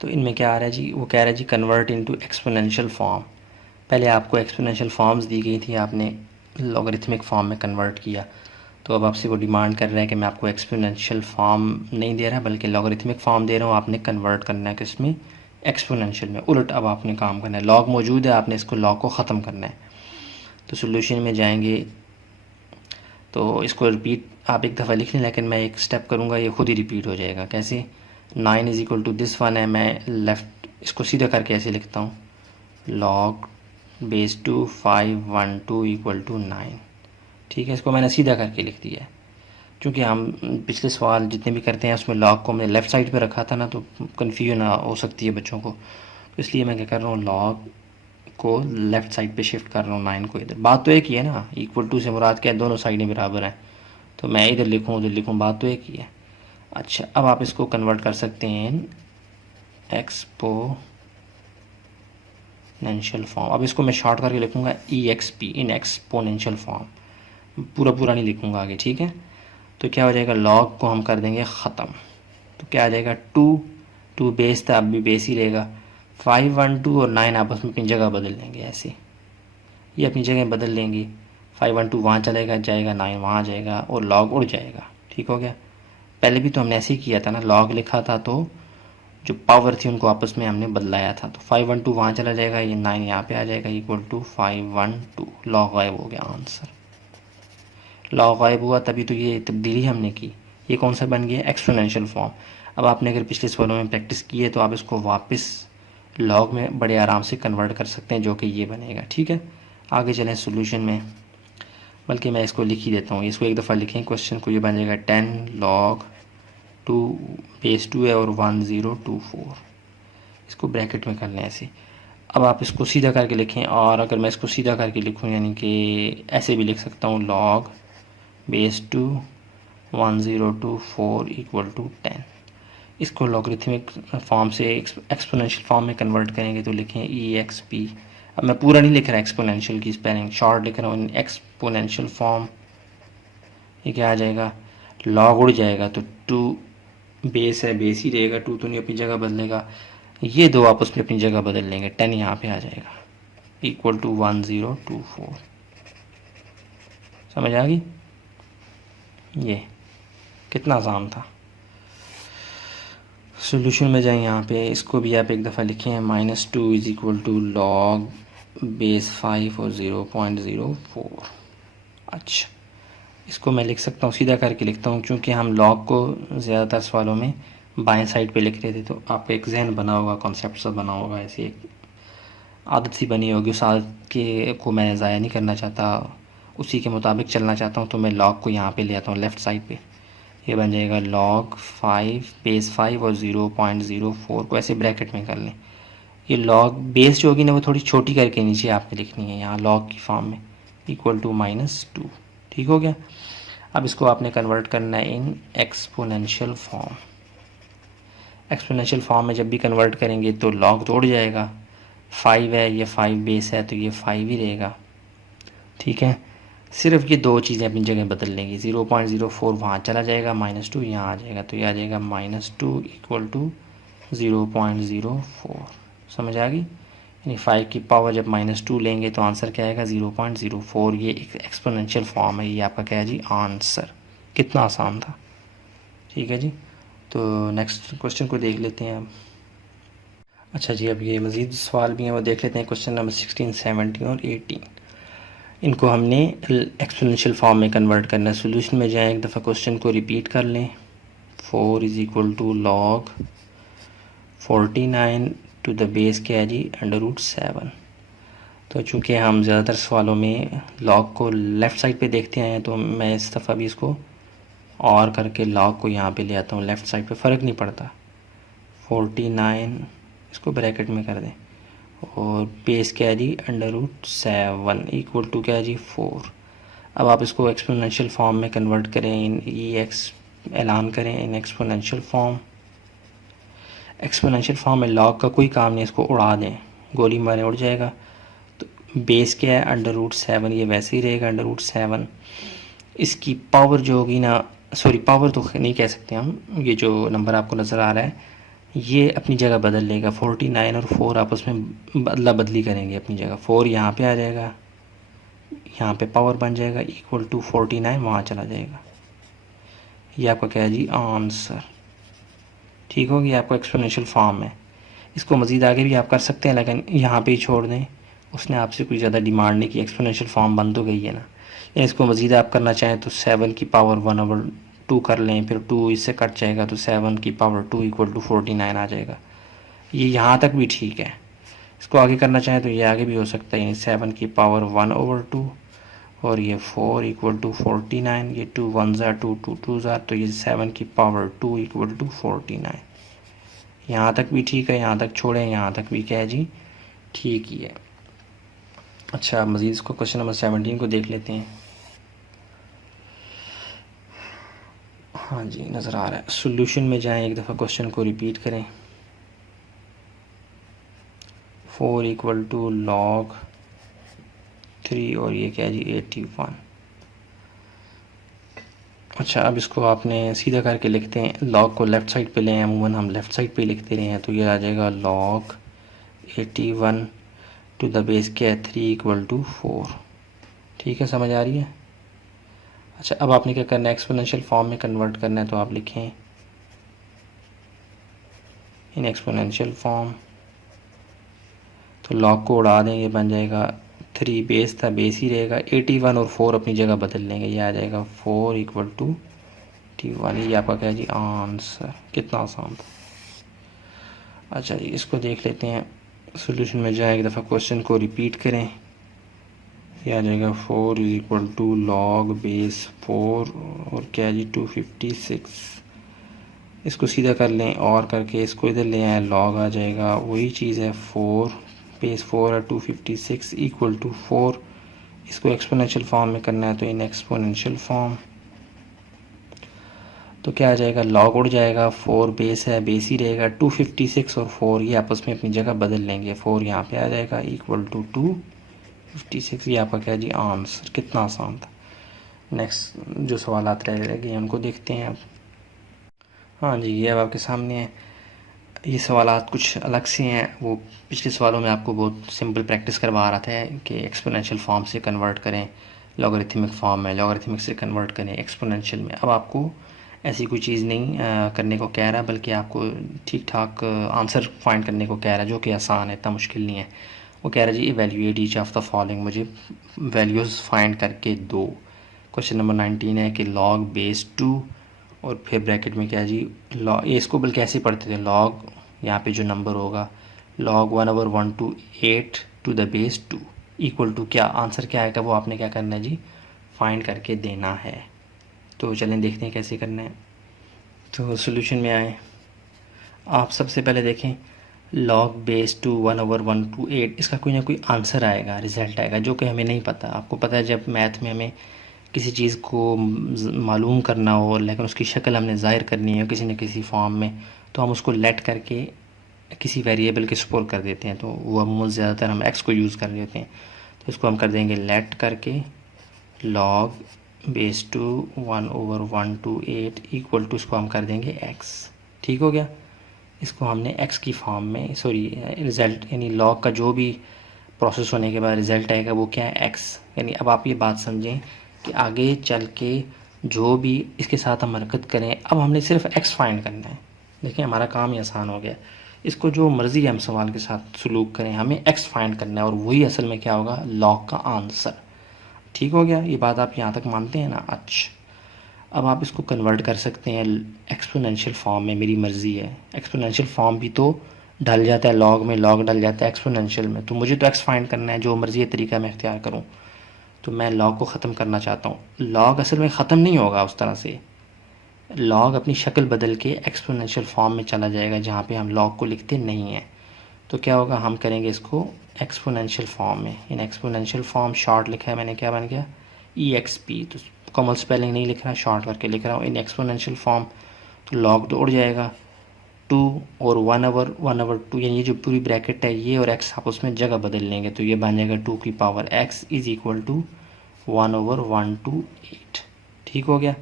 तो इनमें क्या आ रहा है जी, वो कह रहा है जी कन्वर्ट इनटू एक्सपोनेंशियल फॉर्म। पहले आपको एक्सपोनेंशियल फॉर्म्स दी गई थी, आपने लॉगरिथमिक फॉर्म में कन्वर्ट किया, तो अब आपसे वो डिमांड कर रहा है कि मैं आपको एक्सपोनेंशियल फॉर्म नहीं दे रहा बल्कि लॉगरिथमिक फॉर्म दे रहा हूँ, आपने कन्वर्ट करना है किसमें, एक्सपोनेंशियल में। उलट अब आपने काम करना है, लॉग मौजूद है, आपने इसको लॉग को ख़त्म करना है। तो सोल्यूशन में जाएंगे तो इसको रिपीट आप एक दफ़ा लिख लें, लेकिन मैं एक स्टेप करूँगा ये खुद ही रिपीट हो जाएगा। कैसे, 9 is equal to this one है, मैं लेफ़्ट इसको सीधा करके ऐसे लिखता हूँ, लॉग बेस 2 5 1 2 इक्वल टू 9। ठीक है, इसको मैंने सीधा करके लिख दिया है। क्योंकि हम पिछले सवाल जितने भी करते हैं उसमें लॉग को मैंने लेफ़्ट साइड पे रखा था ना, तो कन्फ्यूजन हो सकती है बच्चों को, तो इसलिए मैं क्या कर रहा हूँ, लॉग को लेफ़्ट साइड पे शिफ्ट कर रहा हूँ 9 को इधर। बात तो एक ही है ना, इक्वल टू से मुराद क्या है, दोनों साइडें बराबर हैं, तो मैं इधर लिखूँ उधर लिखूँ, बात तो एक ही है। अच्छा, अब आप इसको कन्वर्ट कर सकते हैं इन एक्सपोनेंशियल फॉर्म। अब इसको मैं शॉर्ट करके लिखूँगा EXP, इन एक्सपोनेंशियल फॉर्म, पूरा नहीं लिखूँगा आगे। ठीक है, तो क्या हो जाएगा, लॉग को हम कर देंगे ख़त्म, तो क्या आ जाएगा, 2 बेस था, अब भी बेस ही रहेगा। 5 1 2 और 9 आपस में अपनी जगह बदल लेंगे, ऐसे ये अपनी जगह बदल लेंगी। 5 1 2 वहाँ चलेगा जाएगा, 9 वहाँ जाएगा और लॉग उड़ जाएगा। ठीक हो गया, पहले भी तो हमने ऐसे ही किया था ना, लॉग लिखा था तो जो पावर थी उनको आपस में हमने बदलाया था। तो 5 1 2 वहाँ चला जाएगा, ये 9 यहाँ पे आ जाएगा, इक्वल टू 5 1 2, लॉग गायब हो गया, आंसर लॉग गायब हुआ, तभी तो ये तब्दीली हमने की। ये कौन सा बन गया, एक्सपोनेंशियल फॉर्म। अब आपने अगर पिछले सवालों में प्रैक्टिस की है तो आप इसको वापस लॉग में बड़े आराम से कन्वर्ट कर सकते हैं, जो कि ये बनेगा। ठीक है, आगे चलें सोल्यूशन में, बल्कि मैं इसको लिख ही देता हूँ, इसको एक दफ़ा लिखें क्वेश्चन को, ये बन जाएगा 10 log 2 बेस 2 है और 1024, इसको ब्रैकेट में कर लें ऐसे। अब आप इसको सीधा करके लिखें, और अगर मैं इसको सीधा करके लिखूँ यानी कि ऐसे भी लिख सकता हूँ, log बेस 2 1024 इक्वल टू 10। इसको लॉगरिथमिक फॉर्म से एक्सपोनेंशियल फॉर्म में कन्वर्ट करेंगे तो लिखें EXP। अब मैं पूरा नहीं लिख रहा एक्सपोनेंशियल की स्पेलिंग, शॉर्ट लिख रहा हूँ, एक्सपोनेंशियल फॉर्म। ये क्या आ जाएगा, लॉग उड़ जाएगा, तो 2 बेस है, बेस ही रहेगा, 2 तो नहीं अपनी जगह बदलेगा, ये दो आपस में अपनी जगह बदल लेंगे, 10 यहाँ पे आ जाएगा, इक्वल टू 1024। समझ आ गई, ये कितना आसान था। सोल्यूशन में जाएं, यहाँ पे इसको भी आप एक दफ़ा लिखें, -2 is equal to log base 5 और 0.04। अच्छा, इसको मैं लिख सकता हूँ, सीधा करके लिखता हूँ, क्योंकि हम लॉग को ज़्यादातर सवालों में बाएं साइड पे लिख रहे थे, तो आपको एक जहन बना होगा, कॉन्सेप्ट सा बना होगा, ऐसी एक आदत सी बनी होगी, उस आदत के को मैं ज़ाया नहीं करना चाहता, उसी के मुताबिक चलना चाहता हूँ, तो मैं लॉग को यहाँ पे ले आता हूँ लेफ़्ट साइड पे। ये बन जाएगा log 5 बेस 5 और 0.04 को ऐसे ब्रैकेट में कर लें। ये log बेस जो होगी ना वो थोड़ी छोटी करके नीचे आपने लिखनी है यहाँ log की फॉर्म में, इक्वल टू -2। ठीक हो गया, अब इसको आपने कन्वर्ट करना है in exponential form. Exponential form में जब भी कन्वर्ट करेंगे तो log तो उड़ जाएगा, 5 है, ये 5 बेस है तो ये 5 ही रहेगा। ठीक है, सिर्फ ये दो चीज़ें अपनी जगह बदल लेंगी, 0.04 वहाँ चला जाएगा, -2 यहाँ आ जाएगा, तो ये आ जाएगा -2 इक्वल टू 0.04। समझ आ गई, यानी 5 की पावर जब -2 लेंगे तो आंसर क्या आएगा, 0.04। ये एक एक्सपोनेंशियल फॉर्म है, ये आपका क्या है जी, आंसर। कितना आसान था। ठीक है जी, तो नेक्स्ट क्वेश्चन को देख लेते हैं अब। अच्छा जी, अब ये मज़ीद सवाल भी हैं वो देख लेते हैं, क्वेश्चन नंबर 16, 17 और 18। इनको हमने एक्सपोनेंशियल फॉर्म में कन्वर्ट करना है। सोल्यूशन में जाएं, एक दफ़ा क्वेश्चन को रिपीट कर लें, 4 is equal to log 49 to the base क्या है जी, √7। तो चूँकि हम ज़्यादातर सवालों में लॉग को लेफ़्ट साइड पे देखते हैं, तो मैं इस दफ़ा भी इसको और करके लॉग को यहाँ पे ले आता हूँ लेफ़्ट साइड पे, फ़र्क नहीं पड़ता। 49 इसको ब्रैकेट में कर दें, और बेस क्या है जी, √7 इक्वल टू क्या है जी, 4। अब आप इसको एक्सपोनेंशियल फॉर्म में कन्वर्ट करें, इन ऐलान करें in exponential form. Exponential form में लॉग का कोई काम नहीं, इसको उड़ा दें, गोली मारे उड़ जाएगा। तो बेस क्या है, √7, ये वैसे ही रहेगा √7। इसकी पावर जो होगी ना, सॉरी पावर तो नहीं कह सकते हम, ये जो नंबर आपको नज़र आ रहा है ये अपनी जगह बदल लेगा, 49 और 4 आपस में बदला बदली करेंगे अपनी जगह, 4 यहाँ पे आ जाएगा, यहाँ पे पावर बन जाएगा इक्वल टू 49, वहाँ चला जाएगा। ये आपका क्या है जी, आंसर। ठीक हो गया, आपको एक्सपोनेंशियल फॉर्म है। इसको मज़ीद आगे भी आप कर सकते हैं, लेकिन यहाँ पे ही छोड़ दें, उसने आपसे कुछ ज़्यादा डिमांड नहीं की, एक्सपोनेंशियल फॉर्म बन तो गई है ना। या इसको मज़ीद आप करना चाहें तो 7 की पावर 1/2 कर लें, फिर 2 इससे कट जाएगा तो 7 की पावर 2 इक्वल टू 49 आ जाएगा। ये यहाँ तक भी ठीक है। इसको आगे करना चाहें तो ये आगे भी हो सकता है, यानी 7 की पावर 1/2 और ये 4 इक्वल टू 49, ये 2 1 ज़ा 2 2 2 ज़ा, तो ये 7 की पावर 2 इक्वल टू 49। यहाँ तक भी ठीक है, यहाँ तक छोड़ें, यहाँ तक भी क्या है जी, ठीक ही है। अच्छा, मज़ीद इसको क्वेश्चन नंबर 17 को देख लेते हैं। हाँ जी, नज़र आ रहा है। सॉल्यूशन में जाएं, एक दफ़ा क्वेश्चन को रिपीट करें। 4 इक्वल टू log 3 और ये क्या है जी, 81। अच्छा, अब इसको आपने सीधा करके लिखते हैं। log को लेफ़्ट साइड पे लें, अमूमन हम लेफ़्ट साइड पे लिखते रहे हैं, तो ये आ जाएगा log 81 टू द बेस क्या है 3 इक्वल टू 4। ठीक है, समझ आ रही है। अच्छा, अब आपने क्या करना है, एक्सपोनेंशियल फॉर्म में कन्वर्ट करना है, तो आप लिखें इन एक्सपोनेंशियल फॉर्म, तो log को उड़ा दें, ये बन जाएगा 3, बेस था बेस ही रहेगा, 81 और 4 अपनी जगह बदल लेंगे, ये आ जाएगा 4 इक्वल टू 81। ये आपका क्या है जी, आंसर। कितना आसान था। अच्छा जी, इसको देख लेते हैं। सॉल्यूशन में जाए, एक दफ़ा क्वेश्चन को रिपीट करें। ये आ जाएगा 4 इक्वल टू log बेस 4 और क्या है जी 256। इसको सीधा कर लें और करके इसको इधर ले आए, log आ जाएगा, वही चीज़ है, 4 बेस 4 और 256 इक्वल टू 4। इसको एक्सपोनेंशियल फॉर्म में करना है, तो इन एक्सपोनेंशियल फॉर्म, तो क्या आ जाएगा, log उड़ जाएगा, 4 बेस है बेस ही रहेगा, 256 और 4 ये आपस में अपनी जगह बदल लेंगे, 4 यहाँ पे आ जाएगा इक्वल टू 256। ये आपका क्या जी, आंसर। कितना आसान था। नेक्स्ट जो सवाल रह गए उनको देखते हैं अब। हाँ जी, ये अब आपके सामने है। ये सवालात कुछ अलग से हैं, वो पिछले सवालों में आपको बहुत सिंपल प्रैक्टिस करवा रहा था कि एक्सपोनेंशियल फॉर्म से कन्वर्ट करें लॉगरिथमिक फॉर्म में, लॉगरिथमिक से कन्वर्ट करें एक्सपोनेंशियल में। अब आपको ऐसी कोई चीज़ नहीं करने को कह रहा, बल्कि आपको ठीक ठाक आंसर फाइंड करने को कह रहा है, जो कि आसान है, इतना मुश्किल नहीं है। वो कह रहा है जी, evaluate each of the following, मुझे वैल्यूज़ फाइंड करके दो। क्वेश्चन नंबर 19 है कि log बेस 2 और फिर ब्रैकेट में क्या जी, log, ये इसको बल्कि ऐसे पढ़ते थे, log यहाँ पे जो नंबर होगा log 1/1 to 8 to the base 2 equal to क्या, आंसर क्या आएगा वो आपने क्या करना है जी, फाइंड करके देना है। तो चलें देखते हैं कैसे करना है। तो सॉल्यूशन में आए, आप सबसे पहले देखें log बेस 2 1/1 to 8, इसका कोई ना कोई आंसर आएगा, रिज़ल्ट आएगा, जो कि हमें नहीं पता। आपको पता है जब मैथ में हमें किसी चीज़ को मालूम करना हो, लेकिन उसकी शक्ल हमने ज़ाहिर करनी है किसी न किसी फॉर्म में, तो हम उसको लेट करके किसी वेरिएबल के सपोर कर देते हैं। तो वो अमूमन ज़्यादातर हम x को यूज़ कर देते हैं, तो इसको हम कर देंगे लेट करके log base 2 1/1 to 8 equal to, इसको हम कर देंगे x। ठीक हो गया। इसको हमने x की फॉर्म में, सॉरी रिज़ल्ट, यानी log का जो भी प्रोसेस होने के बाद रिज़ल्ट आएगा वो क्या है, x। यानी अब आप ये बात समझें कि आगे चल के जो भी इसके साथ हम हरकत करें, अब हमने सिर्फ x फाइंड करना है। देखिए हमारा काम ही आसान हो गया। इसको जो मर्ज़ी हम सवाल के साथ सलूक करें, हमें x फाइंड करना है, और वही असल में क्या होगा, log का आंसर। ठीक हो गया, ये बात आप यहाँ तक मानते हैं ना। अच्छा, अब आप इसको कन्वर्ट कर सकते हैं एक्सपोनेंशियल फॉर्म में, मेरी मर्ज़ी है। एक्सपोनेंशियल फॉर्म भी तो डल जाता है log में, log डल जाता है एक्सपोनेंशियल में, तो मुझे तो x फाइंड करना है, जो मर्ज़ी तरीका मैं इख्तियार करूँ। तो मैं log को ख़त्म करना चाहता हूँ। log असल में ख़त्म नहीं होगा उस तरह से, log अपनी शक्ल बदल के एक्सपोनेंशियल फॉर्म में चला जाएगा, जहाँ पे हम log को लिखते नहीं हैं। तो क्या होगा, हम करेंगे इसको एक्सपोनेंशियल फॉर्म में। इन एक्सपोनेंशियल फॉर्म शॉर्ट लिखा है मैंने, क्या बन गया, EXP। तो कॉमन स्पेलिंग नहीं लिख रहा, शॉर्ट करके लिख रहा हूँ, इन एक्सपोनेंशियल फॉर्म। तो log तो उड़ जाएगा, 2 और 1/2, यानी ये जो पूरी ब्रैकेट है ये और x आपस में जगह बदल लेंगे, तो ये बन जाएगा 2 की power x is equal to 1/1 to 8। ठीक हो गया।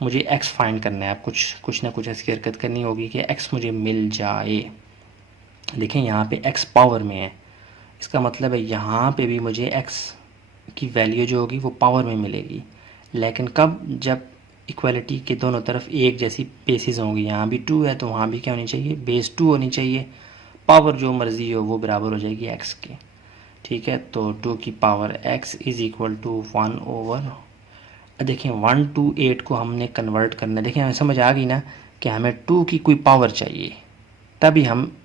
मुझे x फाइंड करना है, अब कुछ ना कुछ ऐसी हरकत करनी होगी कि x मुझे मिल जाए। देखें यहाँ पे x पावर में है, इसका मतलब है यहाँ पे भी मुझे x की वैल्यू जो होगी वो पावर में मिलेगी, लेकिन कब, जब इक्वलिटी के दोनों तरफ एक जैसी बेसिस होंगी। यहाँ भी 2 है तो वहाँ भी क्या होनी चाहिए, बेस 2 होनी चाहिए, पावर जो मर्ज़ी हो वो बराबर हो जाएगी x के। ठीक है, तो 2 की power x is equal to 1 over, देखें 1 to 8 को हमने कन्वर्ट करना है। देखें हमें समझ आ गई ना कि हमें 2 की कोई पावर चाहिए, तभी हम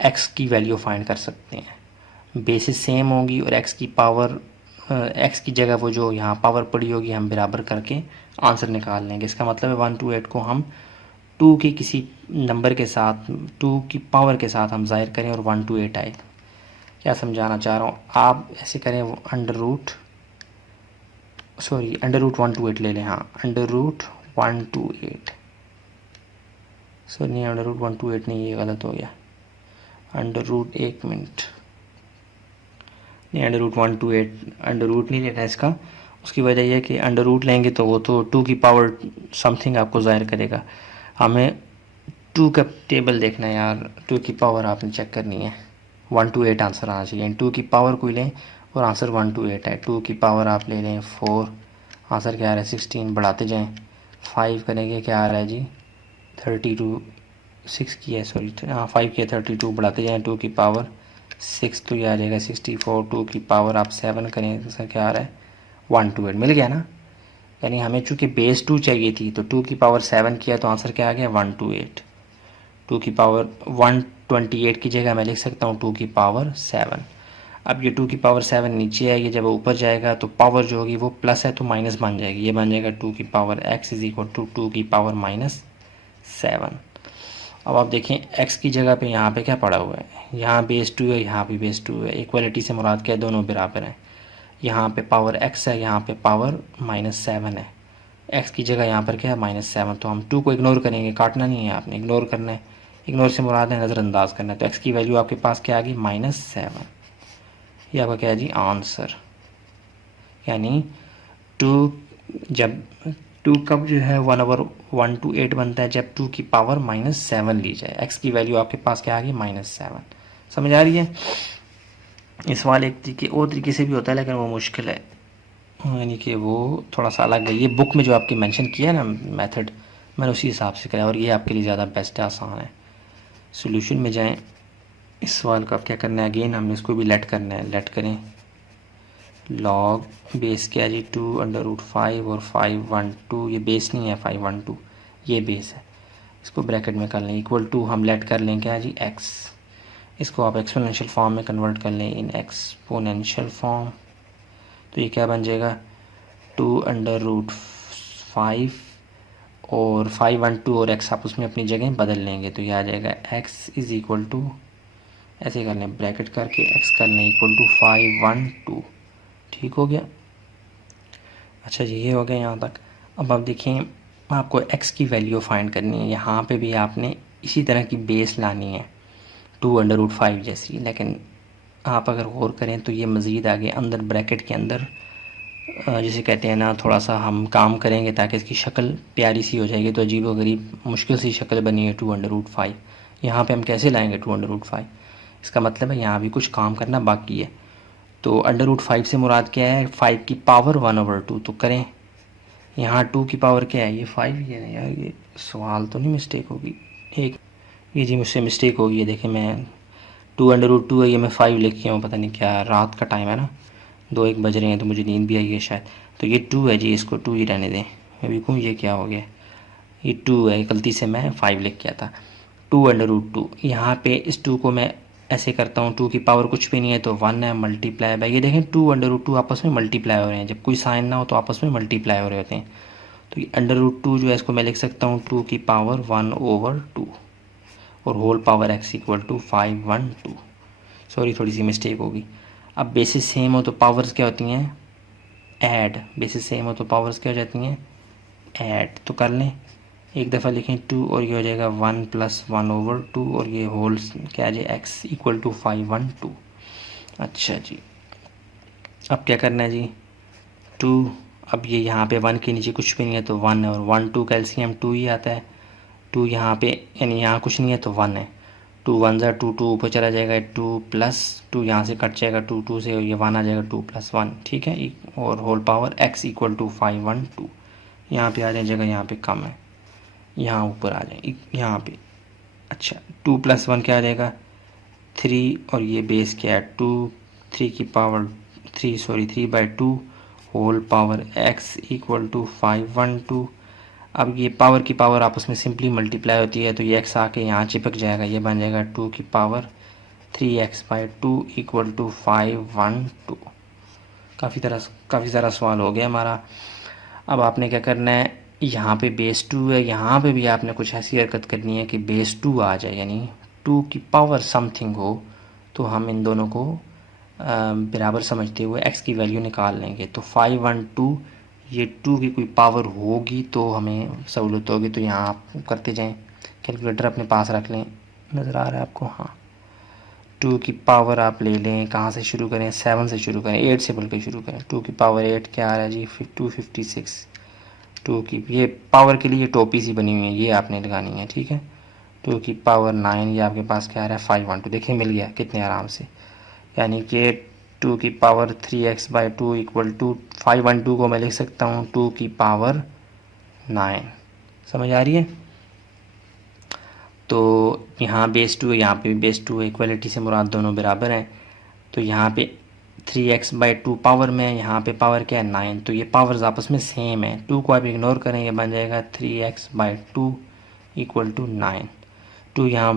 x की वैल्यू फाइंड कर सकते हैं। बेसिस सेम होंगी और x की पावर, x की जगह वो जो यहाँ पावर पड़ी होगी हम बराबर करके आंसर निकाल लेंगे। इसका मतलब है 1 to 8 को हम 2 के किसी नंबर के साथ, 2 की पावर के साथ हम ज़ाहिर करें और 1 to 8 आए। क्या समझाना चाह रहा हूँ, आप ऐसे करें अंडर रूट 1 to 8 ले लें। हाँ, अंडर रूट 1 to 8, सॉरी नहीं, अंडर रूट 1 to 8 नहीं, ये गलत हो गया। अंडर रूट, एक मिनट, नहीं under root 1 to 8 under root नहीं लेना इसका। उसकी वजह यह है कि अंडर रूट लेंगे तो वो तो 2 की पावर समथिंग आपको ज़ाहिर करेगा। हमें 2 का टेबल देखना है यार, 2 की पावर आपने चेक करनी है, 1 to 8 आंसर आना चाहिए। 2 की पावर कोई लें और आंसर 1 to 8 है। 2 की पावर आप ले लें 4, आंसर क्या आ रहा है 16, बढ़ाते जाएं। 5 करेंगे क्या आ रहा है जी 32, 6 की है, सॉरी हाँ 5 की है 32, बढ़ाते जाएं 2 की पावर 6 तो ये आ जाएगा 64। 2 की पावर आप 7 करें तो इसका क्या आ रहा है 1 to 8, मिल गया ना। यानी हमें चूँकि बेस 2 चाहिए थी तो 2 की पावर 7 किया तो आंसर क्या आ गया 1 to 8। 2 की पावर 128 की जगह मैं लिख सकता हूँ 2 की पावर 7। अब ये 2 की पावर 7 नीचे आएगी, जब ऊपर जाएगा तो पावर जो होगी वो प्लस है तो माइनस बन जाएगी, ये बन जाएगा 2 की power x is equal to 2 की पावर -7। अब आप देखें x की जगह पे यहाँ पे क्या पड़ा हुआ है, यहाँ बेस 2 है, यहाँ भी बेस 2 है। इक्वलिटी से मुराद क्या है, दोनों बराबर हैं। यहाँ पे पावर x है, यहाँ पे पावर -7 है। x की जगह यहाँ पर क्या है -7, तो हम 2 को इग्नोर करेंगे, काटना नहीं है आपने, इग्नोर करना है। इग्नोर से मुराद है नज़रअंदाज करना है। तो x की वैल्यू आपके पास क्या आ गई -7, ये आपका क्या है जी आंसर। यानी 2, जब 2 कब जो है 1/1 to 8 बनता है, जब 2 की पावर -7 ली जाए। x की वैल्यू आपके पास क्या आ गई -7। समझ आ रही है। इस सवाल एक तरीके से भी होता है लेकिन वो मुश्किल है, यानी कि वो थोड़ा सा अलग है। ये बुक में जो आपकी मेंशन किया है ना मेथड, मैंने उसी हिसाब से कराया और ये आपके लिए ज़्यादा बेस्ट है, आसान है। सॉल्यूशन में जाएं। इस सवाल का आप क्या करना है, अगेन हमने इसको भी लेट करना है। लेट करें लॉग बेस क्या है जी 2√5 और 512, ये बेस नहीं है 512, ये बेस है। इसको ब्रैकेट में कर लें, इक्वल टू हम लेट कर लें क्या है जी x। इसको आप एक्सपोनेंशियल फॉर्म में कन्वर्ट कर लें, इन एक्सपोनेंशियल फॉर्म। तो ये क्या बन जाएगा 2√5 और 512 और x आप उसमें अपनी जगह बदल लेंगे तो ये आ जाएगा x इज़ इक्वल टू, ऐसे कर लें ब्रैकेट करके x कर लें इक्वल टू 512। ठीक हो गया। अच्छा जी, ये हो गया यहाँ तक। अब आप देखें, आपको x की वैल्यू फाइंड करनी है। यहाँ पे भी आपने इसी तरह की बेस लानी है 2√5 जैसी, लेकिन आप अगर गौर करें तो ये मज़ीद आगे अंदर ब्रैकेट के अंदर जिसे कहते हैं ना, थोड़ा सा हम काम करेंगे ताकि इसकी शक्ल प्यारी सी हो जाएगी। तो अजीब व गरीब मुश्किल सी शक्ल बनी है 2√5। यहाँ पे हम कैसे लाएंगे 2√5, इसका मतलब है यहाँ भी कुछ काम करना बाकी है। तो √5 से मुराद क्या है, 5 की पावर 1/2। तो करें, यहाँ 2 की पावर क्या है, ये 5 ही है ना यार, ये सवाल तो नहीं मिस्टेक होगी एक, ये जी मुझसे मिस्टेक होगी। ये देखें मैं 2√2 है, ये मैं 5 लिख के हूँ, पता नहीं क्या, रात का टाइम है ना, 2-1 बज रहे हैं तो मुझे नींद भी आई है शायद। तो ये 2 है जी, इसको 2 ही रहने दें। मैं भी कहूँ ये क्या हो गया, ये 2 है, गलती से मैं 5 लिख किया था। 2√2, यहाँ पे इस 2 को मैं ऐसे करता हूँ, 2 की पावर कुछ भी नहीं है तो 1 है, मल्टीप्लाई बाय, ये देखें 2√2 आपस में मल्टीप्लाई हो रहे हैं। जब कोई साइन ना हो तो आपस में मल्टीप्लाई हो रहे होते हैं। तो ये √2 जो है इसको मैं लिख सकता हूँ 2 की पावर 1/2 और whole power x equal to 512। Sorry, थोड़ी सी मिस्टेक होगी। अब बेसिस सेम हो तो पावर्स क्या होती हैं, ऐड। बेसिस सेम हो तो पावर्स क्या हो जाती हैं, ऐड। तो कर लें, एक दफ़ा लिखें 2 और ये हो जाएगा 1 + 1/2 और ये होल क्या आ जाए x इक्वल टू 512। अच्छा जी, अब क्या करना है जी 2, अब ये यहाँ पे 1 के नीचे कुछ भी नहीं है तो 1 है, और 1 2 का LCM 2 ही आता है। 2 यहाँ पे, यानी यहाँ कुछ नहीं है तो 1 है। 2 1 ज़ा 2, 2 ऊपर चला जाएगा, 2 प्लस 2 यहाँ से कट जाएगा, 2 2 से ये 1 आ जाएगा, 2 + 1, ठीक है। और whole power x equal to 5 1 2। यहाँ पे आ जाए, जगह यहाँ पे कम है, यहाँ ऊपर आ जाए यहाँ पे। अच्छा 2 + 1 क्या आ जाएगा 3, और ये बेस क्या है 2, 3/2 whole power x equal to 5 1 2। अब ये पावर की पावर आपस में सिंपली मल्टीप्लाई होती है, तो ये x आके यहाँ चिपक जाएगा, ये बन जाएगा 2 की पावर 3x/2 इक्वल टू 5 1 2। काफ़ी सारा सवाल हो गया हमारा। अब आपने क्या करना है, यहाँ पे बेस 2 है, यहाँ पे भी आपने कुछ ऐसी हरकत करनी है कि बेस 2 आ जाए, यानी 2 की पावर समथिंग हो, तो हम इन दोनों को बराबर समझते हुए x की वैल्यू निकाल लेंगे। तो 5 1 2, ये 2 की कोई पावर होगी तो हमें सहूलत होगी। तो यहाँ आप करते जाएं, कैलकुलेटर अपने पास रख लें, नज़र आ रहा है आपको, हाँ। 2 की पावर आप ले लें, कहाँ से शुरू करें, 7 से शुरू करें, 8 से बल्कि शुरू करें। 2 की पावर 8 क्या आ रहा है जी 256। 2 की ये पावर के लिए टोपी सी बनी हुई है, ये आपने लगानी है, ठीक है। 2 की पावर 9, ये आपके पास क्या आ रहा है 5 1 2। देखिए मिल गया कितने आराम से, यानी कि 2 की पावर 3x/2 इक्वल टू 5 1 2 को मैं लिख सकता हूँ 2 की पावर 9। समझ आ रही है। तो यहाँ बेस 2 है, यहाँ पे भी बेस 2 है, इक्वलिटी से मुराद दोनों बराबर हैं। तो यहाँ पे 3x/2 पावर में, यहाँ पे पावर क्या है 9, तो ये पावर्स आपस में सेम है। 2 को आप इग्नोर करें, ये बन जाएगा 3x/2 इक्वल टू 9। 2 यहाँ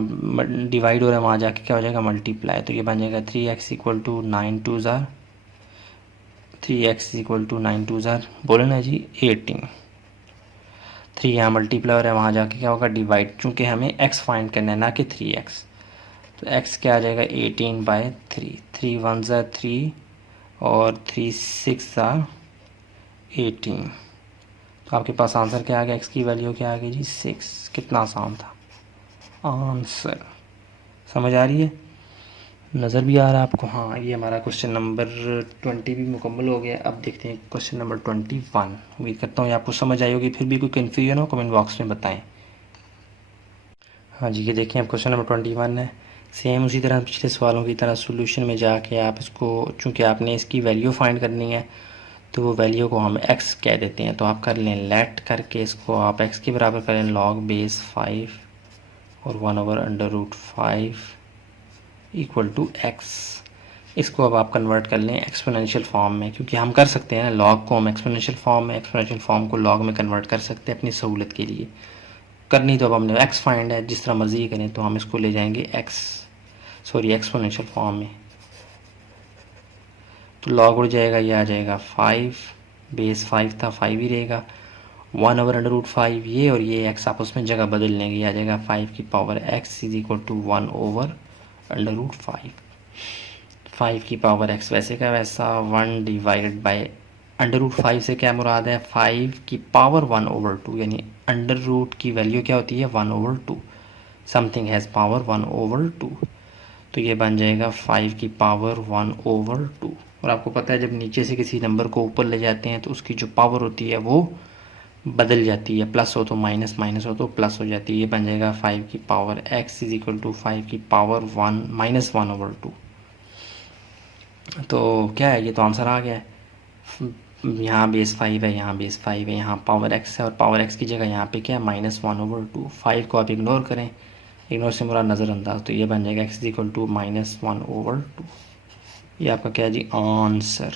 डिवाइड हो रहा है, वहाँ जाके क्या हो जाएगा मल्टीप्लाई, तो ये बन जाएगा 3x इक्वल टू 9 2 ज़ार 3x इक्वल टू 9 2 ज़ार बोले ना जी 18। 3 यहाँ मल्टीप्लाई हो रहा है, वहाँ जाके क्या होगा डिवाइड, चूँकि हमें x फाइंड करना है ना कि 3x, तो x क्या आ जाएगा 18/3। 3 1 ज़ा 3 और 3 6 ज़ा 18। तो आपके पास आंसर क्या आ गया, x की वैल्यू क्या आ गई जी 6। कितना आसान था आंसर, समझ आ रही है, नज़र भी आ रहा है आपको। हाँ ये हमारा क्वेश्चन नंबर 20 भी मुकम्मल हो गया। अब देखते हैं क्वेश्चन नंबर 21। उम्मीद करता हूँ ये आपको समझ आई होगी, फिर भी कोई कन्फ्यूजन हो कमेंट बॉक्स में बताएं। हाँ जी ये देखें अब क्वेश्चन नंबर 21 है, सेम उसी तरह पिछले सवालों की तरह सोल्यूशन में जाके आप इसको, चूँकि आपने इसकी वैल्यू फाइंड करनी है, तो वो वैल्यू को हम x कह देते हैं। तो आप कर लें लेट करके, इसको आप x के बराबर करें लॉग बेस 5 और 1/√5 इक्वल टू x। इसको अब आप कन्वर्ट कर लें एक्सपोनेंशियल फॉर्म में, क्योंकि हम कर सकते हैं लॉग को हम एक्सपोनेंशियल फॉर्म में, एक्सपोनेंशियल फॉर्म को लॉग में कन्वर्ट कर सकते हैं अपनी सहूलत के लिए। करनी तो अब हमने x फाइंड है, जिस तरह मर्जी करें, तो हम इसको ले जाएंगे एक्सपोनेंशियल फॉर्म में। तो लॉग उड़ जाएगा, ये आ जाएगा 5, बेस 5 था 5 ही रहेगा, 1/√5 ये और ये x आपस में जगह बदल लेंगे, ये आ जाएगा 5 की power x is equal to 1/√5। 5 की पावर x वैसे का वैसा 1 डिवाइडेड बाय √5 से क्या मुराद है 5 की पावर 1/2, यानी अंडर रूट की वैल्यू क्या होती है 1/2। समथिंग हैज़ पावर 1/2, तो ये बन जाएगा 5 की पावर 1/2। और आपको पता है जब नीचे से किसी नंबर को ऊपर ले जाते हैं तो उसकी जो पावर होती है वो बदल जाती है, प्लस हो तो माइनस, माइनस हो तो प्लस हो जाती है। ये बन जाएगा 5 की power x is equal to 5 की पावर 1-1/2। तो क्या है, ये तो आंसर आ गया है। यहाँ बेस 5 है, यहाँ बेस 5 है, यहाँ पावर x है, और पावर x की जगह यहाँ पे क्या है -1/2। 5 को आप इग्नोर करें, इग्नोर से मुराद नज़रअंदाज, तो ये बन जाएगा x इज इक्वल टू -1/2। ये आपका क्या है जी आंसर।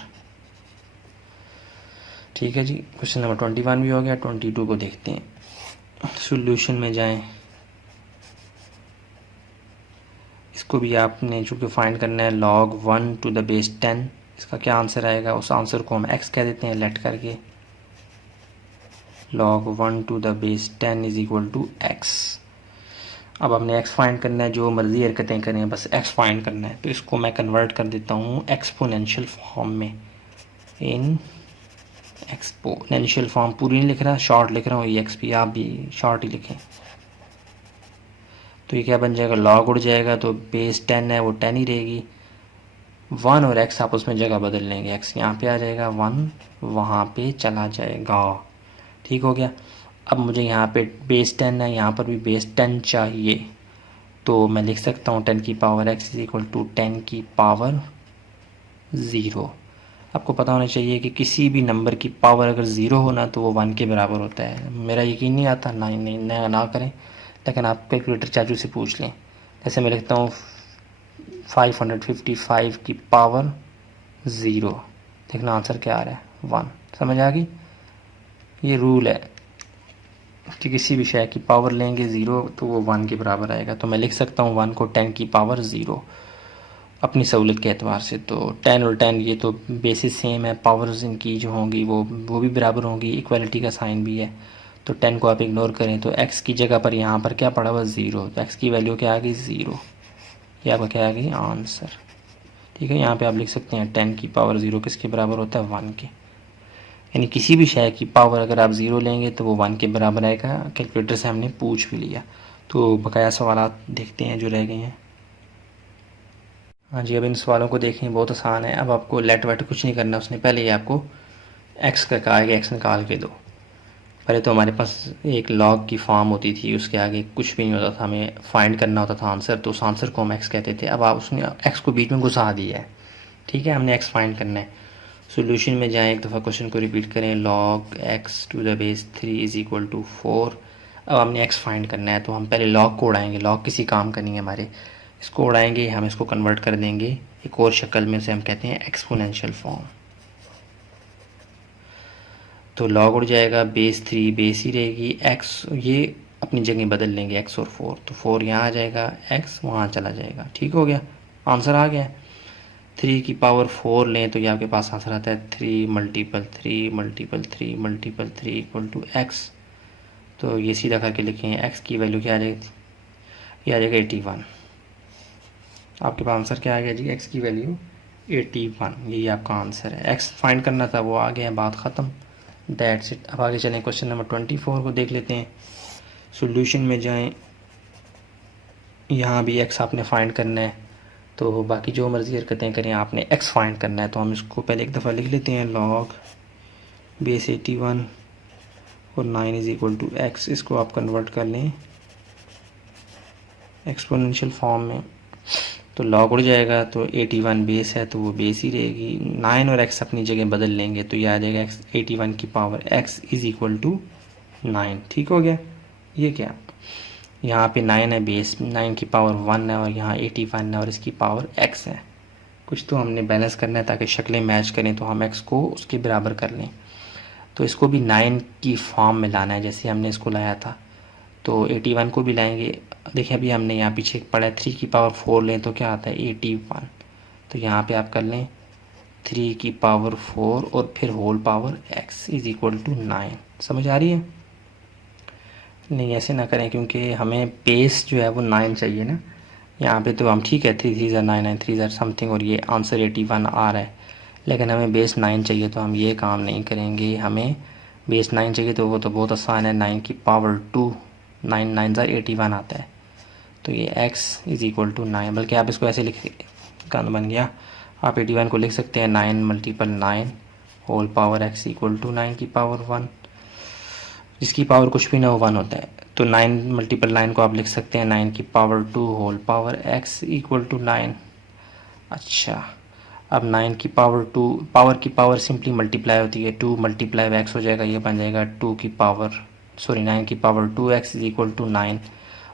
ठीक है जी, क्वेश्चन नंबर 21 भी हो गया। 22 को देखते हैं, सॉल्यूशन में जाएं। इसको भी आपने चूँकि फाइंड करना है log 1 to the base 10, इसका क्या आंसर आएगा, उस आंसर को हम x कह देते हैं लेट करके। log 1 to the base 10 is equal to x। अब हमने x फाइंड करना है, जो मर्जी हरकतें करें बस x फाइंड करना है। तो इसको मैं कन्वर्ट कर देता हूँ एक्सपोनेंशियल फॉर्म में। इन एक्सपोनेंशियल फॉर्म पूरी नहीं लिख रहा, शॉर्ट लिख रहा हूँ, ये एक्स भी आप भी शॉर्ट ही लिखें। तो ये क्या बन जाएगा, लॉग उड़ जाएगा, तो बेस 10 है वो 10 ही रहेगी। 1 और x आपस में जगह बदल लेंगे, x यहाँ पे आ जाएगा, 1 वहाँ पे चला जाएगा। ठीक हो गया। अब मुझे यहाँ पे बेस 10 है, यहाँ पर भी बेस 10 चाहिए, तो मैं लिख सकता हूँ 10 की power x is equal to 10 की पावर 0। आपको पता होना चाहिए कि किसी भी नंबर की पावर अगर 0 हो ना तो वो 1 के बराबर होता है। मेरा यकीन नहीं आता, नहीं ना करें, लेकिन आप कैलकुलेटर चाचू से पूछ लें। जैसे मैं लिखता हूँ 555 की पावर 0, देखना आंसर क्या आ रहा है, 1। समझ आ गई? ये रूल है कि किसी भी शय की पावर लेंगे 0 तो वो 1 के बराबर आएगा। तो मैं लिख सकता हूँ 1 को 10 की पावर 0 अपनी सहूलत के एतबार से। तो 10 और 10 ये तो बेसिस सेम है, पावर्स इनकी जो होंगी वो भी बराबर होंगी, इक्वालिटी का साइन भी है। तो 10 को आप इग्नोर करें तो x की जगह पर यहाँ पर क्या पड़ा हुआ, 0। तो x की वैल्यू क्या आ गई, 0। ये आपका क्या आ गई, आंसर। ठीक है, यहाँ पे आप लिख सकते हैं 10 की पावर 0 किसके बराबर होता है, 1 के। यानी किसी भी शय की पावर अगर आप 0 लेंगे तो वो 1 के बराबर आएगा। कैलकुलेटर से हमने पूछ भी लिया। तो बकाया सवाल देखते हैं जो रह गए हैं। हाँ जी, अब इन सवालों को देखें, बहुत आसान है। अब आपको लेट वेट कुछ नहीं करना, उसने पहले ही आपको एक्स का कहा है कि एक्स निकाल के दो। पहले तो हमारे पास एक लॉग की फॉर्म होती थी, उसके आगे कुछ भी नहीं होता था, हमें फाइंड करना होता था आंसर, तो उस आंसर को हम एक्स कहते थे। अब आप उसने एक्स को बीच में घुसा दिया है, ठीक है, हमने एक्स फाइंड करना है। सॉल्यूशन में जाएं, एक दफ़ा क्वेश्चन को रिपीट करें, log x to the base 3 is equal to 4। अब हमने x फाइंड करना है, तो हम पहले log को उड़ाएंगे। log किसी काम का नहीं है हमारे, इसको उड़ाएंगे, हम इसको कन्वर्ट कर देंगे एक और शक्ल में, से हम कहते हैं एक्सपोनेंशियल फॉर्म। तो log उड़ जाएगा, बेस 3 बेस ही रहेगी, x ये अपनी जगह बदल लेंगे, x और 4, तो 4 यहाँ आ जाएगा, x वहाँ चला जाएगा। ठीक हो गया, आंसर आ गया। 3 की पावर 4 लें तो ये आपके पास आंसर आता है 3 multiple 3 multiple 3 multiple 3 equal to x। तो ये सीधा करके लिखें, x की वैल्यू क्या आ जाएगी, ये आ जाएगा 81। आपके पास आंसर क्या आ गया जी, x की वैल्यू 81, यही आपका आंसर है। x फाइंड करना था, वो आ गया, बात ख़त्म, दैट्स इट। अब आगे चलें, क्वेश्चन नंबर 24 को देख लेते हैं। सॉल्यूशन में जाएं, यहाँ भी x आपने फाइंड करना है, तो बाकी जो मर्ज़ी हरकतें करें, आपने x फाइंड करना है। तो हम इसको पहले एक दफ़ा लिख लेते हैं, log बेस 81 और 9 इज़ इक्वल टू x। इसको आप कन्वर्ट कर लें एक्सपोनेंशियल फॉर्म में, तो log उड़ जाएगा, तो 81 बेस है तो वो बेस ही रहेगी, 9 और x अपनी जगह बदल लेंगे तो ये आ जाएगा 81 की power x is equal to 9। ठीक हो गया, ये क्या, यहाँ पे 9 है, बेस 9 की पावर 1 है, और यहाँ 81 है और इसकी पावर x है। कुछ तो हमने बैलेंस करना है ताकि शक्लें मैच करें, तो हम x को उसके बराबर कर लें। तो इसको भी 9 की फॉर्म में लाना है, जैसे हमने इसको लाया था, तो 81 को भी लाएंगे। देखिए अभी हमने यहाँ पीछे पढ़ा है 3 की पावर 4 लें तो क्या आता है 81, तो यहाँ पे आप कर लें 3 की पावर 4 और फिर whole power x is equal to 9। समझ आ रही है? नहीं ऐसे ना करें, क्योंकि हमें बेस जो है वो 9 चाहिए ना। यहाँ पे तो हम ठीक है 3 3 9 9 3 समथिंग, और ये आंसर 81 आ रहा है, लेकिन हमें बेस 9 चाहिए, तो हम ये काम नहीं करेंगे। हमें बेस 9 चाहिए, तो वो तो बहुत आसान है, 9 की पावर 2, 9 9 81 आता है, तो ये x इज़ इक्वल टू 9। बल्कि आप इसको ऐसे लिख, गंद बन गया, आप 81 को लिख सकते हैं 9 multiple 9 whole power x equal to 9 की पावर 1, जिसकी पावर कुछ भी ना हो 1 होता है। तो 9 मल्टीपल 9 को आप लिख सकते हैं 9 की power 2 whole power x equal to 9। अच्छा, अब 9 की पावर 2, पावर की पावर सिंपली मल्टीप्लाई होती है, 2 मल्टीप्लाई x हो जाएगा, ये बन जाएगा 2 की पावर 9 की power 2x is equal to 9,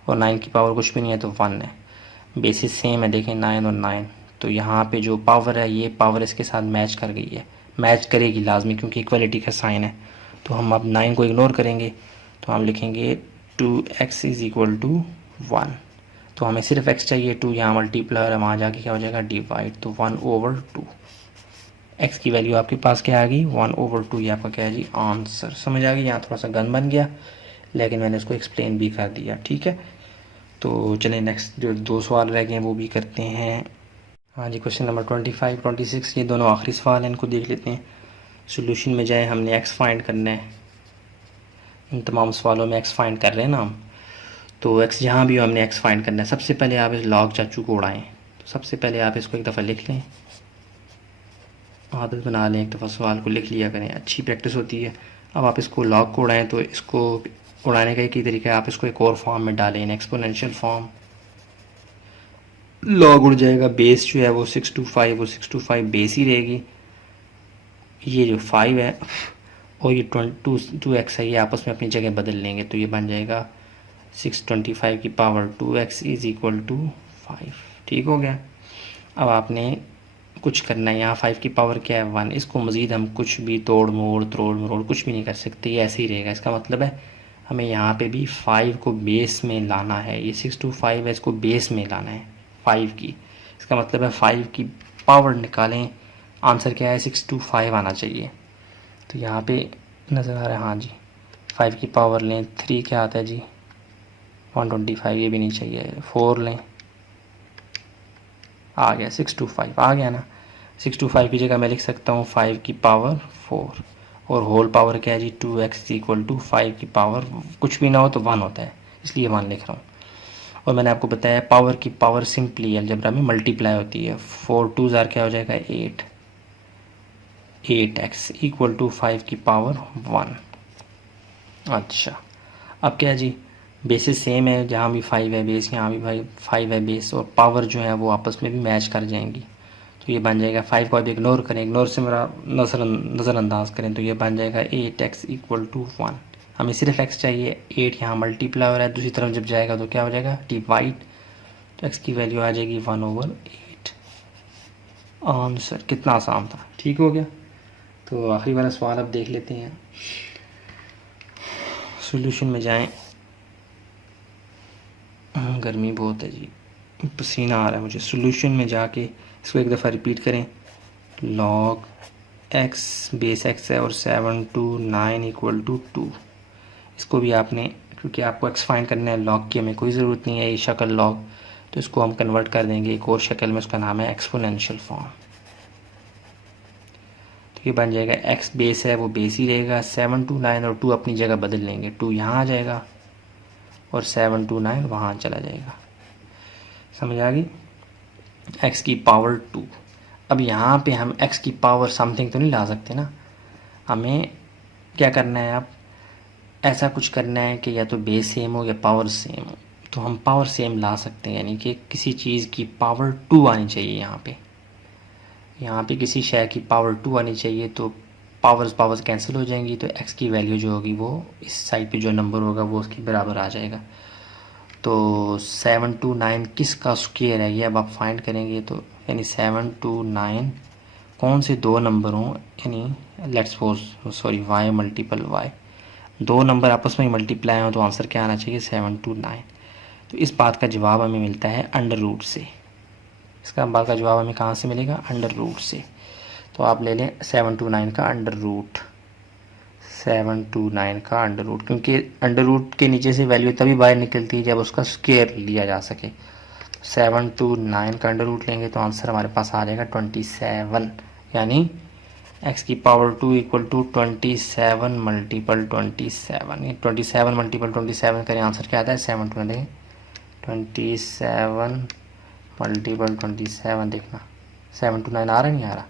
और 9 की पावर कुछ भी नहीं है तो 1 है। बेसिस सेम है, देखें 9 और 9, तो यहाँ पे जो पावर है ये पावर इसके साथ मैच कर गई है, मैच करेगी लाजमी, क्योंकि इक्वलिटी का साइन है। तो हम अब 9 को इग्नोर करेंगे, तो हम लिखेंगे 2x इज़ इक्वल टू 1। तो हमें सिर्फ x चाहिए, 2 यहाँ मल्टीप्लाई, वहाँ जाके क्या हो जाएगा डिवाइड, तो 1/2। x की वैल्यू आपके पास क्या आ गई, 1/2। ये आपका क्या है जी, आंसर। समझ आ गई? यहाँ थोड़ा सा गन बन गया, लेकिन मैंने उसको एक्सप्लेन भी कर दिया। ठीक है, तो चलिए नेक्स्ट जो 2 सवाल रह गए हैं वो भी करते हैं। हाँ जी, क्वेश्चन नंबर 25 26 ये दोनों आखिरी सवाल हैं, इनको देख लेते हैं। सोल्यूशन में जाए, हमने x फाइंड करना है। इन तमाम सवालों में x फाइंड कर रहे हैं ना हम, तो x जहाँ भी हो हमने x फाइंड करना है। सबसे पहले आप इस log चाचू को उड़ाएं, तो सबसे पहले आप इसको एक दफ़ा लिख लें, आदत बना लें, एक दफ़ा सवाल को लिख लिया करें, अच्छी प्रैक्टिस होती है। अब आप इसको log को उड़ाएं, तो इसको उड़ाने का एक ही तरीका है, आप इसको एक और फॉर्म में डालें, इन एक्सपोनेंशियल फॉर्म। लॉग उड़ जाएगा, बेस जो है वो 625 और 625 बेस ही रहेगी। ये जो 5 है और ये 2x है, ये आपस में अपनी जगह बदल लेंगे, तो ये बन जाएगा 625 की power 2x is equal to 5। ठीक हो गया। अब आपने कुछ करना है, यहाँ 5 की पावर क्या है 1, इसको मज़ीद हम कुछ भी तोड़ मरोड़ कुछ भी नहीं कर सकते, ये ऐसे ही रहेगा। इसका मतलब है हमें यहाँ पे भी 5 को बेस में लाना है, ये 625 है, इसको बेस में लाना है 5 की। इसका मतलब है 5 की पावर निकालें, आंसर क्या है 625 आना चाहिए। तो यहाँ पे नज़र आ रहा है, हाँ जी 5 की पावर लें 3 क्या आता है जी 125, ये भी नहीं चाहिए, 4 लें, आ गया 625 आ गया ना। 625 की जगह मैं लिख सकता हूँ 5 की पावर 4 और होल पावर क्या है जी 2x इक्वल टू 5 की पावर कुछ भी ना हो तो 1 होता है, इसलिए 1 लिख रहा हूँ। और मैंने आपको बताया पावर की पावर सिंपली अलजेब्रा में मल्टीप्लाई होती है, 4 2 ज़ार क्या हो जाएगा 8, 8x इक्वल टू 5 की पावर 1। अच्छा अब क्या है जी, बेसिस सेम है, जहाँ भी 5 है बेस, यहाँ भी भाई 5 है बेस, और पावर जो है वो आपस में भी मैच कर जाएंगी। तो ये बन जाएगा 5 को अब इग्नोर करें, इग्नोर से मेरा नज़रअंदाज करें, तो ये बन जाएगा 8x इक्वल टू 1। हमें सिर्फ x चाहिए, 8 यहाँ मल्टीप्लाई हो रहा है, दूसरी तरफ जब जाएगा तो क्या हो जाएगा डिवाइड, तो x की वैल्यू आ जाएगी 1/8। आंसर कितना आसान था, ठीक हो गया। तो आखिरी वाला सवाल अब देख लेते हैं, सॉल्यूशन में जाएं। गर्मी बहुत है जी, पसीना आ रहा है मुझे। सॉल्यूशन में जाके इसको एक दफ़ा रिपीट करें, लॉग x बेस x है और 7 to 9 इक्वल टू 2। इसको भी आपने, क्योंकि आपको x फाइंड करना है, लॉग की हमें कोई ज़रूरत नहीं है, ये शक्ल लॉग, तो इसको हम कन्वर्ट कर देंगे एक और शक्ल में, उसका नाम है एक्सपोनेंशियल फॉर्म। तो ये बन जाएगा x बेस है वो बेस ही रहेगा, 7 to 9 और 2 अपनी जगह बदल लेंगे, 2 यहाँ आ जाएगा और 7 to 9 वहाँ चला जाएगा। समझ आ गई, x की पावर 2। अब यहाँ पे हम x की पावर समथिंग तो नहीं ला सकते ना, हमें क्या करना है, अब ऐसा कुछ करना है कि या तो बेस सेम हो या पावर सेम हो। तो हम पावर सेम ला सकते हैं, यानी कि किसी चीज़ की पावर 2 आनी चाहिए। यहाँ पे किसी शय की पावर 2 आनी चाहिए, तो पावर्स कैंसिल हो जाएंगी, तो x की वैल्यू जो होगी वो इस साइड पे जो नंबर होगा वो उसके बराबर आ जाएगा। तो 7 to 9 किसका स्क्वायर है ये अब आप फाइंड करेंगे, तो यानी 7 to 9 कौन से दो नंबर हों, यानी let's suppose sorry y multiple y, दो नंबर आपस में मल्टीप्लाई हो तो आंसर क्या आना चाहिए 7 to 9। तो इस बात का जवाब हमें मिलता है अंडर रूट से। इसका बात का जवाब हमें कहाँ से मिलेगा, अंडर रूट से। तो आप ले लें 7 to 9 का अंडर रूट, 7 to 9 का अंडर रूट, क्योंकि अंडर रूट के नीचे से वैल्यू तभी बाहर निकलती है जब उसका स्क्वायर लिया जा सके। 7 to 9 का अंडर रूट लेंगे तो आंसर हमारे पास आ जाएगा 27, यानी x की पावर 2 इक्वल टू 27 मल्टीपल 27। ये 27 मल्टीपल 27 करें, आंसर क्या आता है 7 27 मल्टीपल 27, देखना 7 to 9 आ रहा नहीं आ रहा,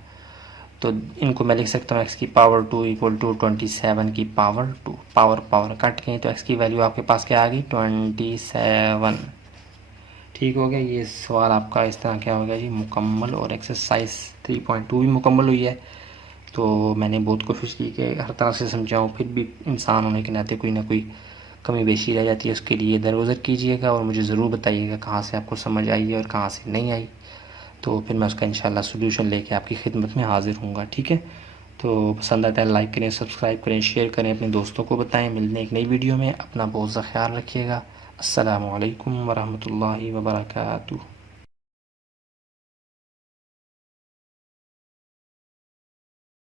तो इनको मैं लिख सकता हूँ x की पावर 2 इक्वल टू 27 की पावर 2, पावर कट गई तो x की वैल्यू आपके पास क्या आ गई 27। ठीक हो गया, ये सवाल आपका इस तरह क्या हो गया जी मुकम्मल, और एक्सरसाइज 3.2 भी मुकम्मल हुई है। तो मैंने बहुत कोशिश की कि हर तरह से समझाऊँ, फिर भी इंसान होने के नाते कोई ना कोई कमी बेशी रह जाती है, उसके लिए दरगुज़र कीजिएगा और मुझे ज़रूर बताइएगा कहाँ से आपको समझ आई है और कहाँ से नहीं आई, तो फिर मैं उसका इंशाल्लाह सोल्यूशन लेके आपकी खिदमत में हाज़िर हूँगा। ठीक है, तो पसंद आता है लाइक करें, सब्सक्राइब करें, शेयर करें, अपने दोस्तों को बताएं। मिलने एक नई वीडियो में, अपना बहुत सा ख्याल रखिएगा। अस्सलामु अलैकुम वरहमतुल्लाहि वबरकातुहू।